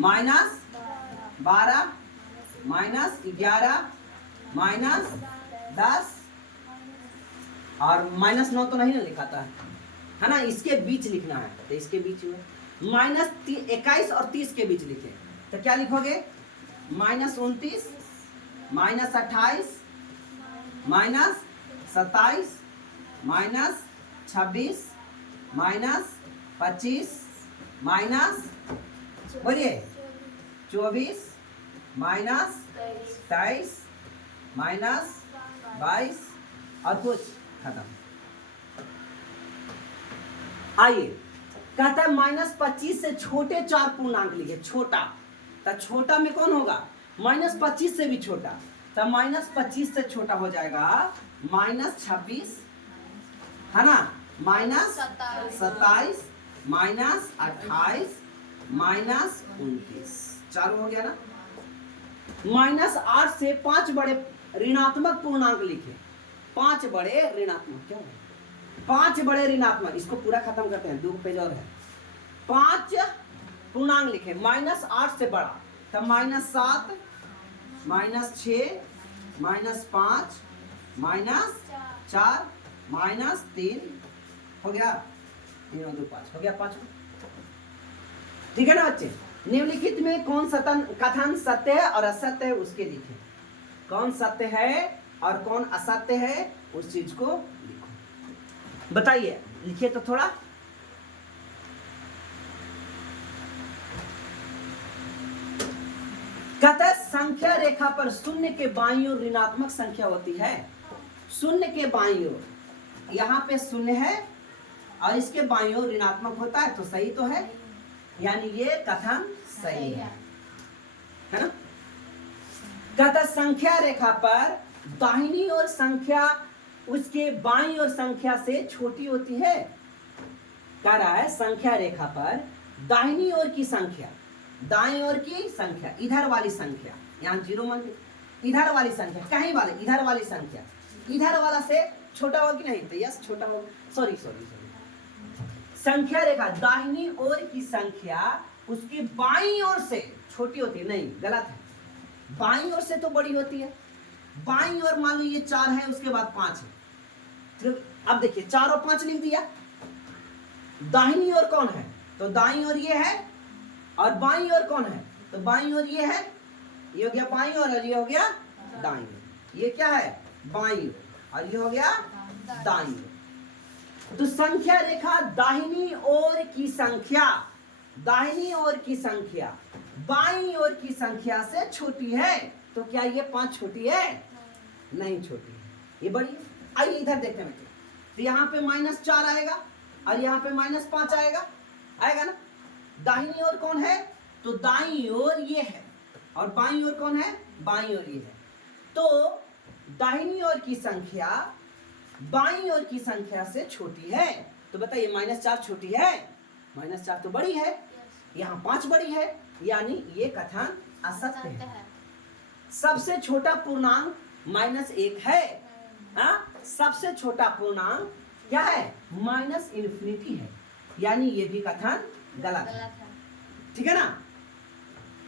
-12 -11 -10 और -9 तो नहीं ना लिखाता है ना, इसके बीच लिखना है, तो इसके बीच में -21 और 30 के बीच लिखे, तो क्या लिखोगे? -29 -28 -27 -26 -25 बोलिए 24 -23 -22 और कुछ खत्म। आइए, कहता है -25 से छोटे 4 पूर्णांक लिखे, छोटा, तो छोटा में कौन होगा? -25 से भी छोटा, तब -25 से छोटा हो जाएगा -26, है ना, -27 -28 -29, चारों हो गया ना। -8 से 5 बड़े ऋणात्मक पूर्णांक लिखे, 5 बड़े ऋणात्मक, क्या है? 5 बड़े ऋणात्मक, इसको पूरा खत्म करते हैं, 2 पेज और है। 5 पूर्णांक लिखे, -8 से बड़ा, तब -7 -6 -5 -4 -3 हो गया, 3 और 2 5 हो गया, 5। ठीक है ना बच्चे? निम्नलिखित में कौन कथन सत्य है और असत्य है उसके लिखे, कौन सत्य है और कौन असत्य है उस चीज को लिखो। बताइए, लिखिए तो थोड़ा। कहता है संख्या रेखा पर शून्य के बाईं ओर ऋणात्मक संख्या होती है। शून्य के बाईं ओर, यहाँ पे शून्य है और इसके बाईं ओर ऋणात्मक होता है, तो सही तो है, यानी ये कथन सही है ना। कहता संख्या रेखा पर दाहिनी ओर संख्या उसके बाईं ओर संख्या से छोटी होती है। कह रहा है संख्या रेखा पर दाहिनी ओर की संख्या, दाईं ओर की संख्या, इधर वाली संख्या, यहाँ 0 मान, इधर वाली संख्या, कहीं वाले, इधर वाली संख्या, इधर वाला से छोटा होगा कि नहीं? तो यस, छोटा होगा। सॉरी, संख्या रेखा दाहिनी ओर की संख्या उसकी बाईं ओर से छोटी होती है, नहीं, गलत है, बाईं ओर से तो बड़ी होती है। बाईं ओर मान लो ये 4 है, उसके बाद 5 है, तो अब देखिए 4 और 5 लिख दिया। दाहिनी ओर कौन है? तो दाईं ओर ये है, और बाईं ओर कौन है? तो बाईं ओर ये है, ये हो गया बाईं ओर और ये हो गया दाईं ओर। ये क्या है? बाईं ओर, और ये हो गया दाईं ओर। तो संख्या रेखा दाहिनी ओर की संख्या, दाहिनी ओर की संख्या बाईं ओर की संख्या से छोटी है, तो क्या ये 5 छोटी है? नहीं छोटी है, ये बड़ी है। आइए इधर देखते हैं बच्चे, तो यहाँ पे -4 आएगा और यहाँ पे -5 आएगा, आएगा ना। दाहिनी ओर कौन है? तो दाईं ओर ये है, और बाईं ओर कौन है? बाईं ओर ये है। तो दाहिनी ओर की संख्या बाईं ओर की संख्या से छोटी है, तो बताइए -4 छोटी है? -4 तो बड़ी है, यहाँ 5 बड़ी है, यानी ये कथन असत्य है। सबसे छोटा पूर्णांक -1 है, सबसे छोटा पूर्णांक क्या है? -∞ है, यानी ये भी कथन गलत है। ठीक है ना।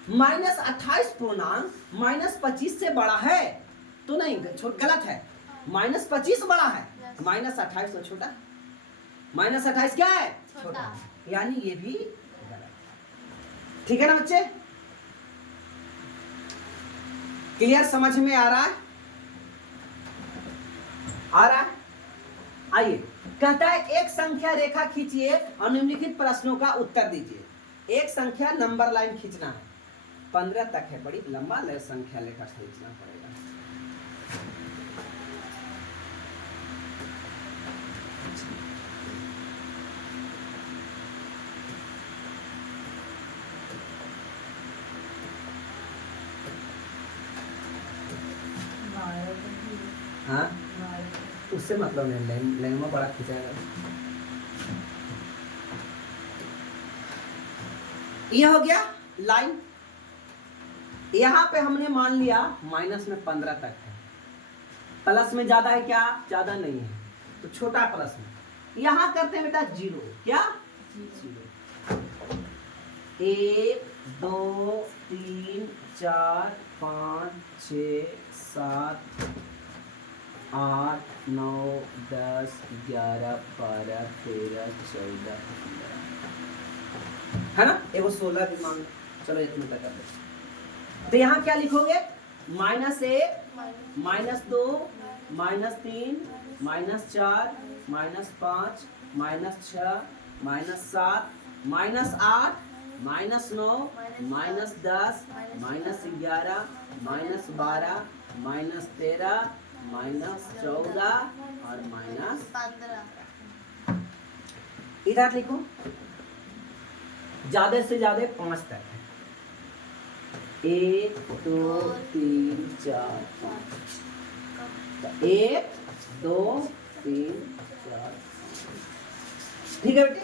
-28 पूर्णांक -25 से बड़ा है, तो नहीं, गलत है। -25 बड़ा है, -28 तो छोटा, -28 क्या है? छोटा, यानी ये भी गलत है। ठीक है ना बच्चे? क्लियर, समझ में आ रहा है? आ रहा है? आइए, कहता है एक संख्या रेखा खींचिए और निम्नलिखित प्रश्नों का उत्तर दीजिए। एक संख्या नंबर लाइन खींचना है, 15 तक है, बड़ी लंबा संख्या रेखा खींचना पड़ेगा। हाँ, उससे मतलब नहीं, लाइन में बड़ा खिंचाएगा। ये हो गया लाइन। यहाँ पे हमने मान लिया माइनस में 15 तक है, प्लस में ज्यादा है क्या? ज्यादा नहीं है, तो छोटा प्लस में। यहाँ करते हैं बेटा जीरो, क्या? जीरो। 1 2 3 4 5 6 7 8 9 10 11 12 13 14 15 है ना? एगो 16 भी मान लो, चलो इतना तक कर दो। तो यहाँ क्या लिखोगे? -1 -2 -3 -4 -5 -6 -7 -8 -9 -10 -11 -12 -13 -14 और -15। इधर लिखो, ज्यादा से ज्यादा 5 तक है। 1 2 3 4 5। 1 2 3 4। ठीक है बेटी,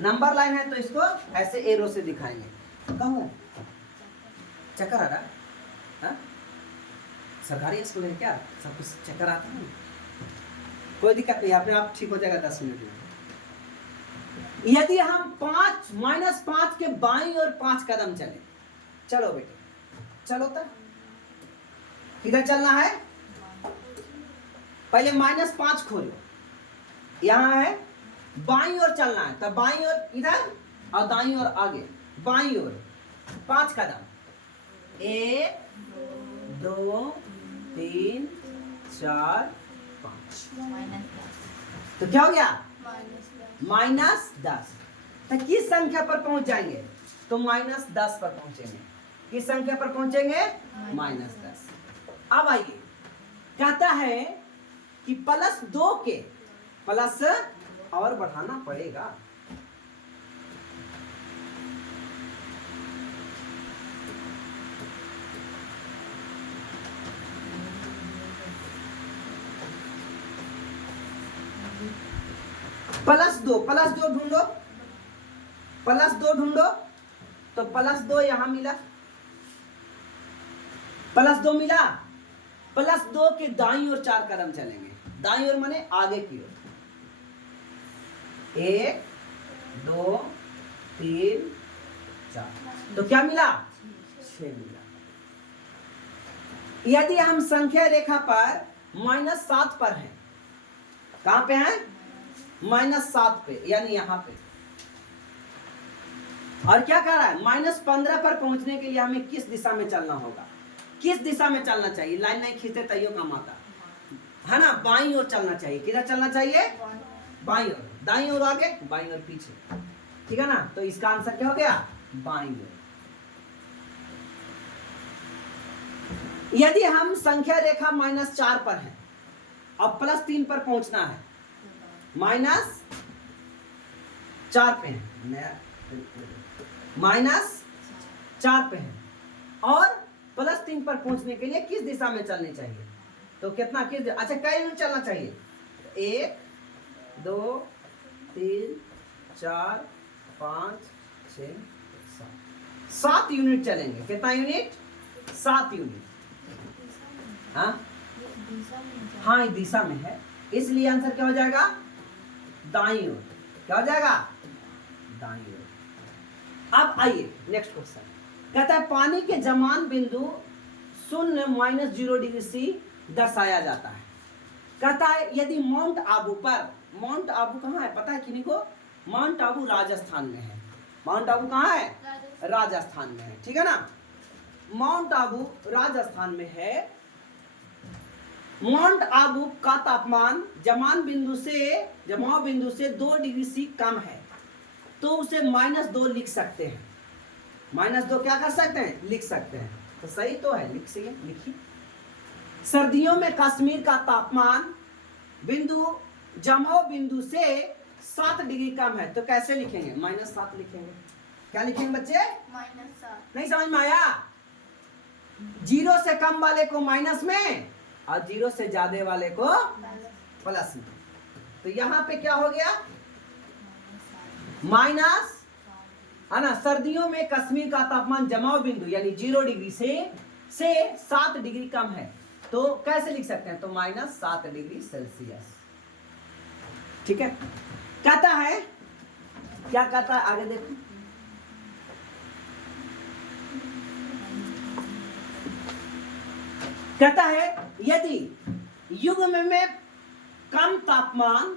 नंबर लाइन है तो इसको ऐसे एरो से दिखाएंगे। कहूँ चक्कर आ रहा? हाँ? सरकारी स्कूल है क्या? सब कुछ चक्कर आता है? कोई दिक्कत नहीं, अपने आप ठीक हो जाएगा 10 मिनट में। यदि हम 5 -5 के बाईं और 5 कदम चले, चलो बेटे चलो, तो किधर चलना है? पहले -5 खोलो, यहाँ है बाईं ओर चलना है, तो बाईं ओर इधर और दाईं ओर आगे, बाईं ओर 5 कदम। 1 2 3 4 5। तो क्या हो गया? -10। तो किस संख्या पर पहुंच जाएंगे? तो -10 पर पहुंचेंगे। किस संख्या पर पहुंचेंगे? -10। अब आइए, कहता है कि +2 के प्लस और बढ़ाना पड़ेगा। +2 ढूंढो, +2 ढूंढो। तो +2 यहां मिला, +2 मिला। +2 के दाईं ओर 4 कदम चलेंगे, दाईं ओर माने आगे की ओर। 1 2 3 4। तो क्या मिला? 6 मिला। यदि हम संख्या रेखा पर -7 पर हैं, कहां पे हैं? -7 पे, यानी यहां पे। और क्या कर रहा है? -15 पर पहुंचने के लिए हमें किस दिशा में चलना होगा? किस दिशा में चलना चाहिए? लाइन नहीं खींचते तैयो काम आता है ना? बाईं ओर चलना चाहिए। किधर चलना चाहिए? बाईं ओर। दाईं ओर आगे, बाईं ओर पीछे। ठीक है ना? तो इसका आंसर क्या हो गया? बाईं ओर। यदि हम संख्या रेखा -4 पर है और +3 पर पहुंचना है, -4 पे है, -4 पे है और +3 पर पहुंचने के लिए किस दिशा में चलनी चाहिए? तो कितना अच्छा कई यूनिट चलना चाहिए? 1 2 3 4 5 6 7 यूनिट चलेंगे। कितना यूनिट? 7 यूनिट। हाँ हाँ, दिशा में है, इसलिए आंसर क्या हो जाएगा? दाईं ओर। क्या हो जाएगा? दाईं ओर। अब आइए नेक्स्ट क्वेश्चन, कहता है पानी के जमान बिंदु 0 -0 डिग्री सी दर्शाया जाता है। कहता है यदि माउंट आबू पर, माउंट आबू कहाँ है पता है किन्हीं को? माउंट आबू राजस्थान में है। माउंट आबू कहाँ है? राजस्थान में है। ठीक है ना? माउंट आबू राजस्थान में है। माउंट आबू का तापमान जमाव बिंदु से 2 डिग्री सी कम है, तो उसे -2 लिख सकते हैं। -2 क्या कर सकते हैं? लिख सकते हैं। तो सही तो है, लिखिए। सर्दियों में कश्मीर का तापमान जमाव बिंदु से 7 डिग्री कम है, तो कैसे लिखेंगे? -7 लिखेंगे। क्या लिखेंगे बच्चे? -7। नहीं समझ में आया? 0 से कम वाले को माइनस में और 0 से ज्यादा वाले को प्लस में, तो यहाँ पे क्या हो गया माइनस, है ना। सर्दियों में कश्मीर का तापमान जमाव बिंदु यानी 0 डिग्री से 7 डिग्री कम है, तो कैसे लिख सकते हैं, तो -7 डिग्री सेल्सियस। ठीक है, कहता है, क्या कहता है आगे देखो, कहता है यदि युग्म में कम तापमान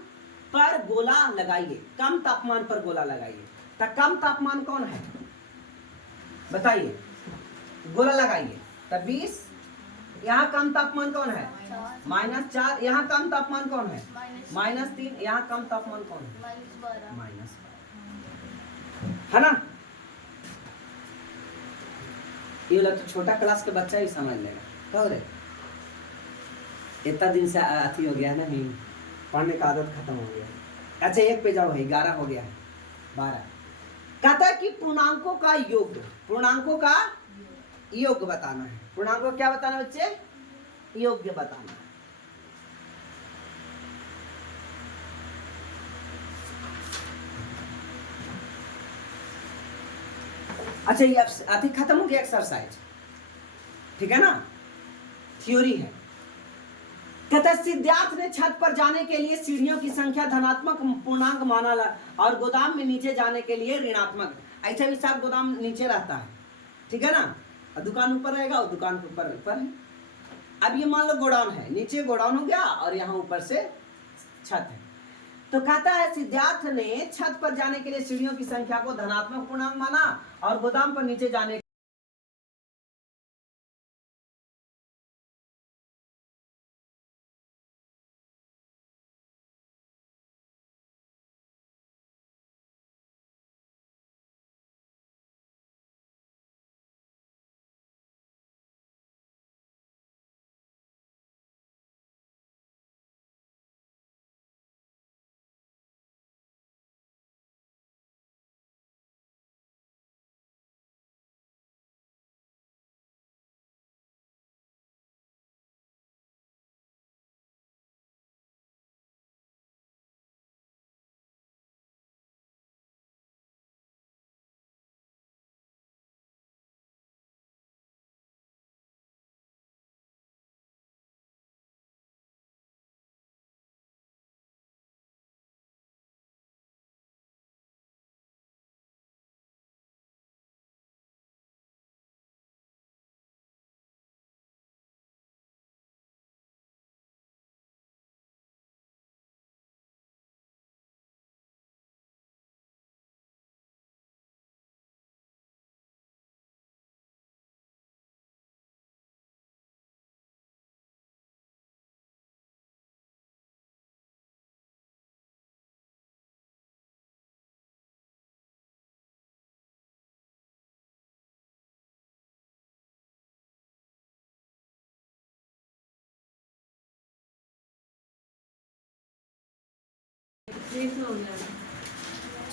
पर गोला लगाइए, कम तापमान पर गोला लगाइए, तो कम तापमान कौन है बताइए, गोला लगाइए, तब 20, यहाँ कम तापमान कौन है -4, यहाँ कम तापमान कौन है -3, यहाँ कम तापमान कौन है -12, है ना। ये वाला तो छोटा क्लास के बच्चा ही समझ लेगा, कहो रे इतना दिन से अथी हो गया है ना, पढ़ने का आदत खत्म हो गया। अच्छा एक पे जाओ है, 11 हो गया है, 12। कहता है कि पूर्णांकों का योग, पूर्णांकों का योग बताना है, पूर्णांकों क्या बताना है बच्चे, योग्य बताना है। अच्छा ये अति खत्म हो गया एक्सरसाइज, ठीक है ना, थ्योरी है। कहता है सिद्धार्थ ने छत पर जाने के लिए सीढ़ियों की संख्या धनात्मक पूर्णांक माना और गोदाम में नीचे जाने के लिए ऋणात्मक। ऐसा भी साहब गोदाम नीचे रहता है, ठीक है ना, और दुकान ऊपर रहेगा और दुकान के ऊपर है। अब ये मान लो गोडाउन है, नीचे गोडाउन हो गया और यहाँ ऊपर से छत है, तो कहता है सिद्धार्थ ने छत पर जाने के लिए सीढ़ियों की संख्या को धनात्मक पूर्णांक माना और गोदाम पर नीचे जाने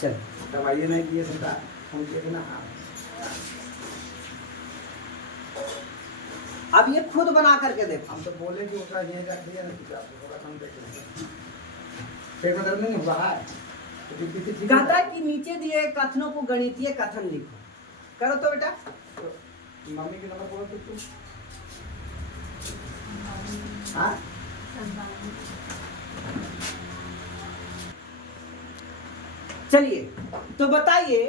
चल दवाइए नहीं किए सकता हम किए ना। अब ये खुद बना करके देखो, हम तो बोले कि उसका ये रख दिया ना कि आपको थोड़ा कम देख लेंगे, पेट में दर्द नहीं हो रहा है तो ठीक कहता है कि नीचे दिए कथनों को गणितीय कथन लिखो, करो तो बेटा। तो मम्मी के नंबर बोलो तो तुम हाँ चलिए तो बताइए,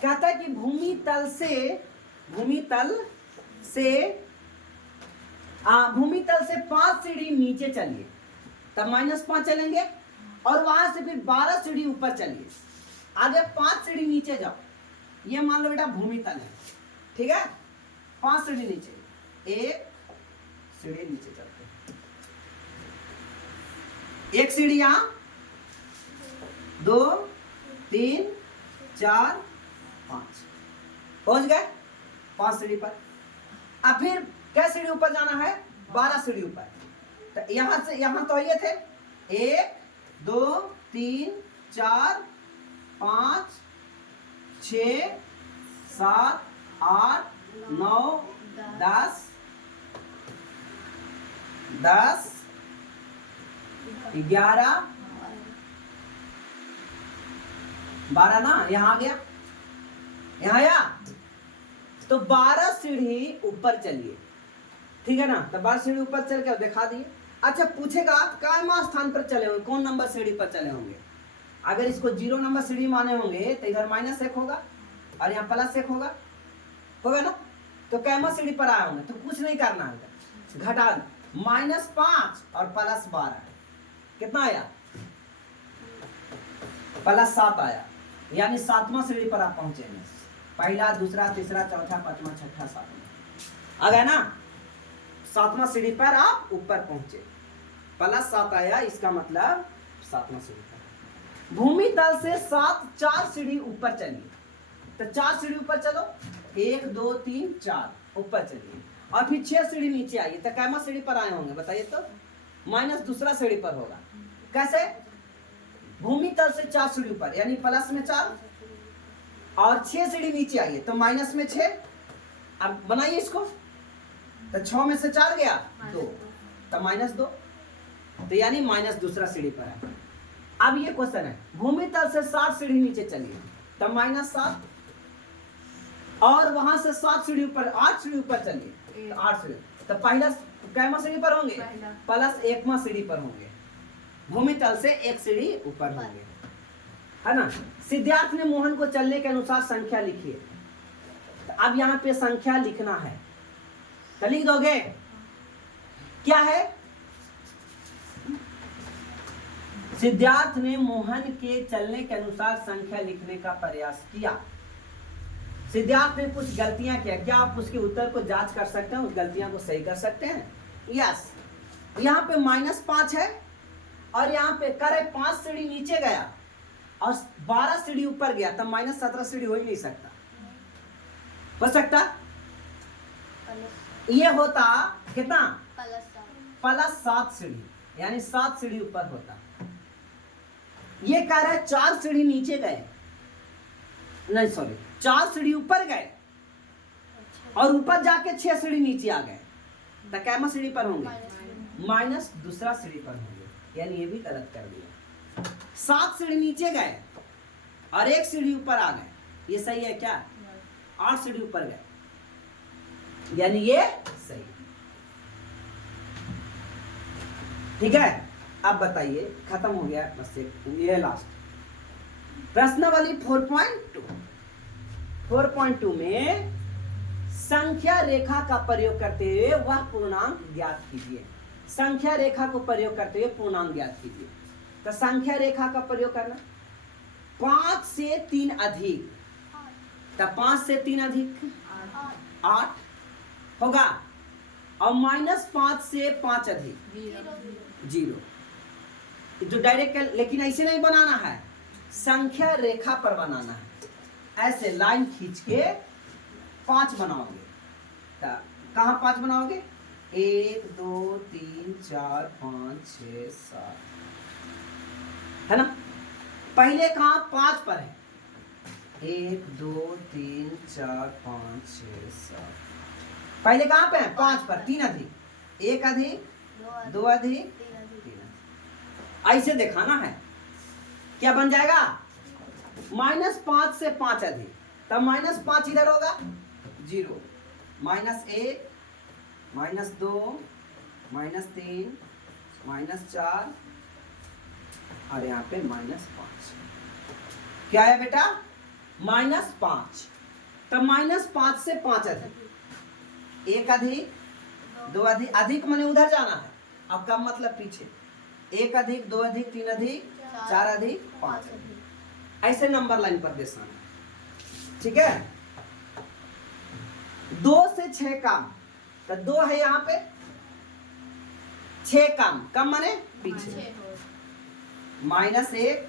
कहता है कि भूमि तल से 5 सीढ़ी नीचे चलिए, तब -5 चलेंगे, और वहां से फिर 12 सीढ़ी ऊपर चलिए, आगे 5 सीढ़ी नीचे जाओ। ये मान लो बेटा भूमि तल है, ठीक है, 5 सीढ़ी नीचे, 1 सीढ़ी नीचे चलते हैं, 1 सीढ़ी यहां, 2 3 4 5, पहुंच गए 5 सीढ़ी पर। अब फिर क्या सीढ़ी ऊपर जाना है, 12 सीढ़ी ऊपर, तो यहां से यहां तो ये थे 1 2 3 4 5 6 7 8 9 10 10 11 12 ना, यहाँ आ गया, यहाँ आया तो 12 सीढ़ी ऊपर चलिए, ठीक है ना। तो 12 सीढ़ी ऊपर चल के दिखा दिए। अच्छा पूछेगा कायमा स्थान पर चले होंगे, कौन नंबर सीढ़ी पर चले होंगे। अगर इसको 0 नंबर सीढ़ी माने होंगे तो इधर -1 होगा और यहाँ +1 होगा ना। तो कैमा सीढ़ी पर आए होंगे तो कुछ नहीं करना है, घटा -5 और +12 कितना आया, +7 आया। यानी 7वां सीढ़ी पर आप पहुंचेंगे। पहला, दूसरा, तीसरा, चौथा, पांचवा, छठा, 7वां आ गया ना। 7वां सीढ़ी पर आप ऊपर पहुंचे, +7 आया, इसका मतलब 7वां सीढ़ी पर। भूमि तल से 4 सीढ़ी ऊपर चलिए। तो 4 सीढ़ी ऊपर चलो, 1 2 3 4 ऊपर चलिए और फिर 6 सीढ़ी नीचे आइए। तो कैमा सीढ़ी पर आए होंगे बताइए तो, माइनस दूसरा सीढ़ी पर होगा। कैसे, भूमि तल से 4 सीढ़ी ऊपर यानी प्लस में 4 और 6 सीढ़ी नीचे आइए तो माइनस में 6। अब बनाइए इसको, तो 6 में से 4 गया 2 तो -2, तो यानी माइनस दूसरा सीढ़ी पर है। अब ये क्वेश्चन है, भूमि तल से 7 सीढ़ी नीचे चलिए तो -7 और वहां से 7 सीढ़ी ऊपर, 8 सीढ़ी ऊपर चलिए तो 8 सीढ़ी। तो पहला कैमा सीढ़ी पर होंगे, +1वां सीढ़ी पर होंगे। भूमि तल से 1 सीढ़ी ऊपर होंगे, है ना। सिद्धार्थ ने मोहन को चलने के अनुसार संख्या लिखी है। तो अब यहाँ पे संख्या लिखना है, तो लिख दोगे क्या है। सिद्धार्थ ने मोहन के चलने के अनुसार संख्या लिखने का प्रयास किया। सिद्धार्थ ने कुछ गलतियां किया, क्या आप उसके उत्तर को जांच कर सकते हैं, उस गलतियां को सही कर सकते हैं। यस, यहाँ पे -5 है और यहाँ पे करे 5 सीढ़ी नीचे गया और 12 सीढ़ी ऊपर गया तो -17 सीढ़ी हो ही नहीं सकता। हो सकता ये होता कितना, +7 सीढ़ी यानी 7 सीढ़ी ऊपर होता। ये कह रहा है 4 सीढ़ी नीचे गए, नहीं सॉरी 4 सीढ़ी ऊपर गए और ऊपर जाके 6 सीढ़ी नीचे आ गए तो कैमा सीढ़ी पर होंगे, माइनस दूसरा सीढ़ी पर होंगे। यानी ये भी गलत कर दिया। 7 सीढ़ी नीचे गए और 1 सीढ़ी ऊपर आ गए, ये सही है क्या। 8 सीढ़ी ऊपर गए यानी ये सही। ठीक है, अब बताइए, खत्म हो गया बस ये लास्ट प्रश्नावली 4.2 में संख्या रेखा का प्रयोग करते हुए वह पूर्णांक ज्ञात कीजिए। संख्या रेखा को प्रयोग करते हुए पूर्णांक ज्ञात कीजिए। तो संख्या रेखा का प्रयोग करना, 5 से 3 अधिक, तो 5 से 3 अधिक 8 होगा और -5 से 5 अधिक 0। जो डायरेक्ट, लेकिन ऐसे नहीं बनाना है, संख्या रेखा पर बनाना है। ऐसे लाइन खींच के 5 बनाओगे। तो कहाँ 5 बनाओगे, 1 2 3 4 5 6 7, है ना। पहले कहाँ 5 पर है, 1 2 3 4 5 6 7, पहले कहाँ पे है 5 पर, 3 अधिक 1 अधिक 2 अधिक 3 ऐसे दिखाना है। क्या बन जाएगा, -5 से 5 अधिक, तब -5 इधर होगा 0, -1 -2 -3 -4 और यहाँ पे -5। क्या है बेटा, -5। तब -5 से 5 अधिक, 1 अधिक 2 अधिक, अधिक माने उधर जाना है, अब कम मतलब पीछे, 1 अधिक 2 अधिक 3 अधिक 4 अधिक 5 अधिक, ऐसे नंबर लाइन पर देना है। ठीक है, 2 से 6 कम, तो 2 है यहाँ पे, 6 कम, कम माने पीछे, -1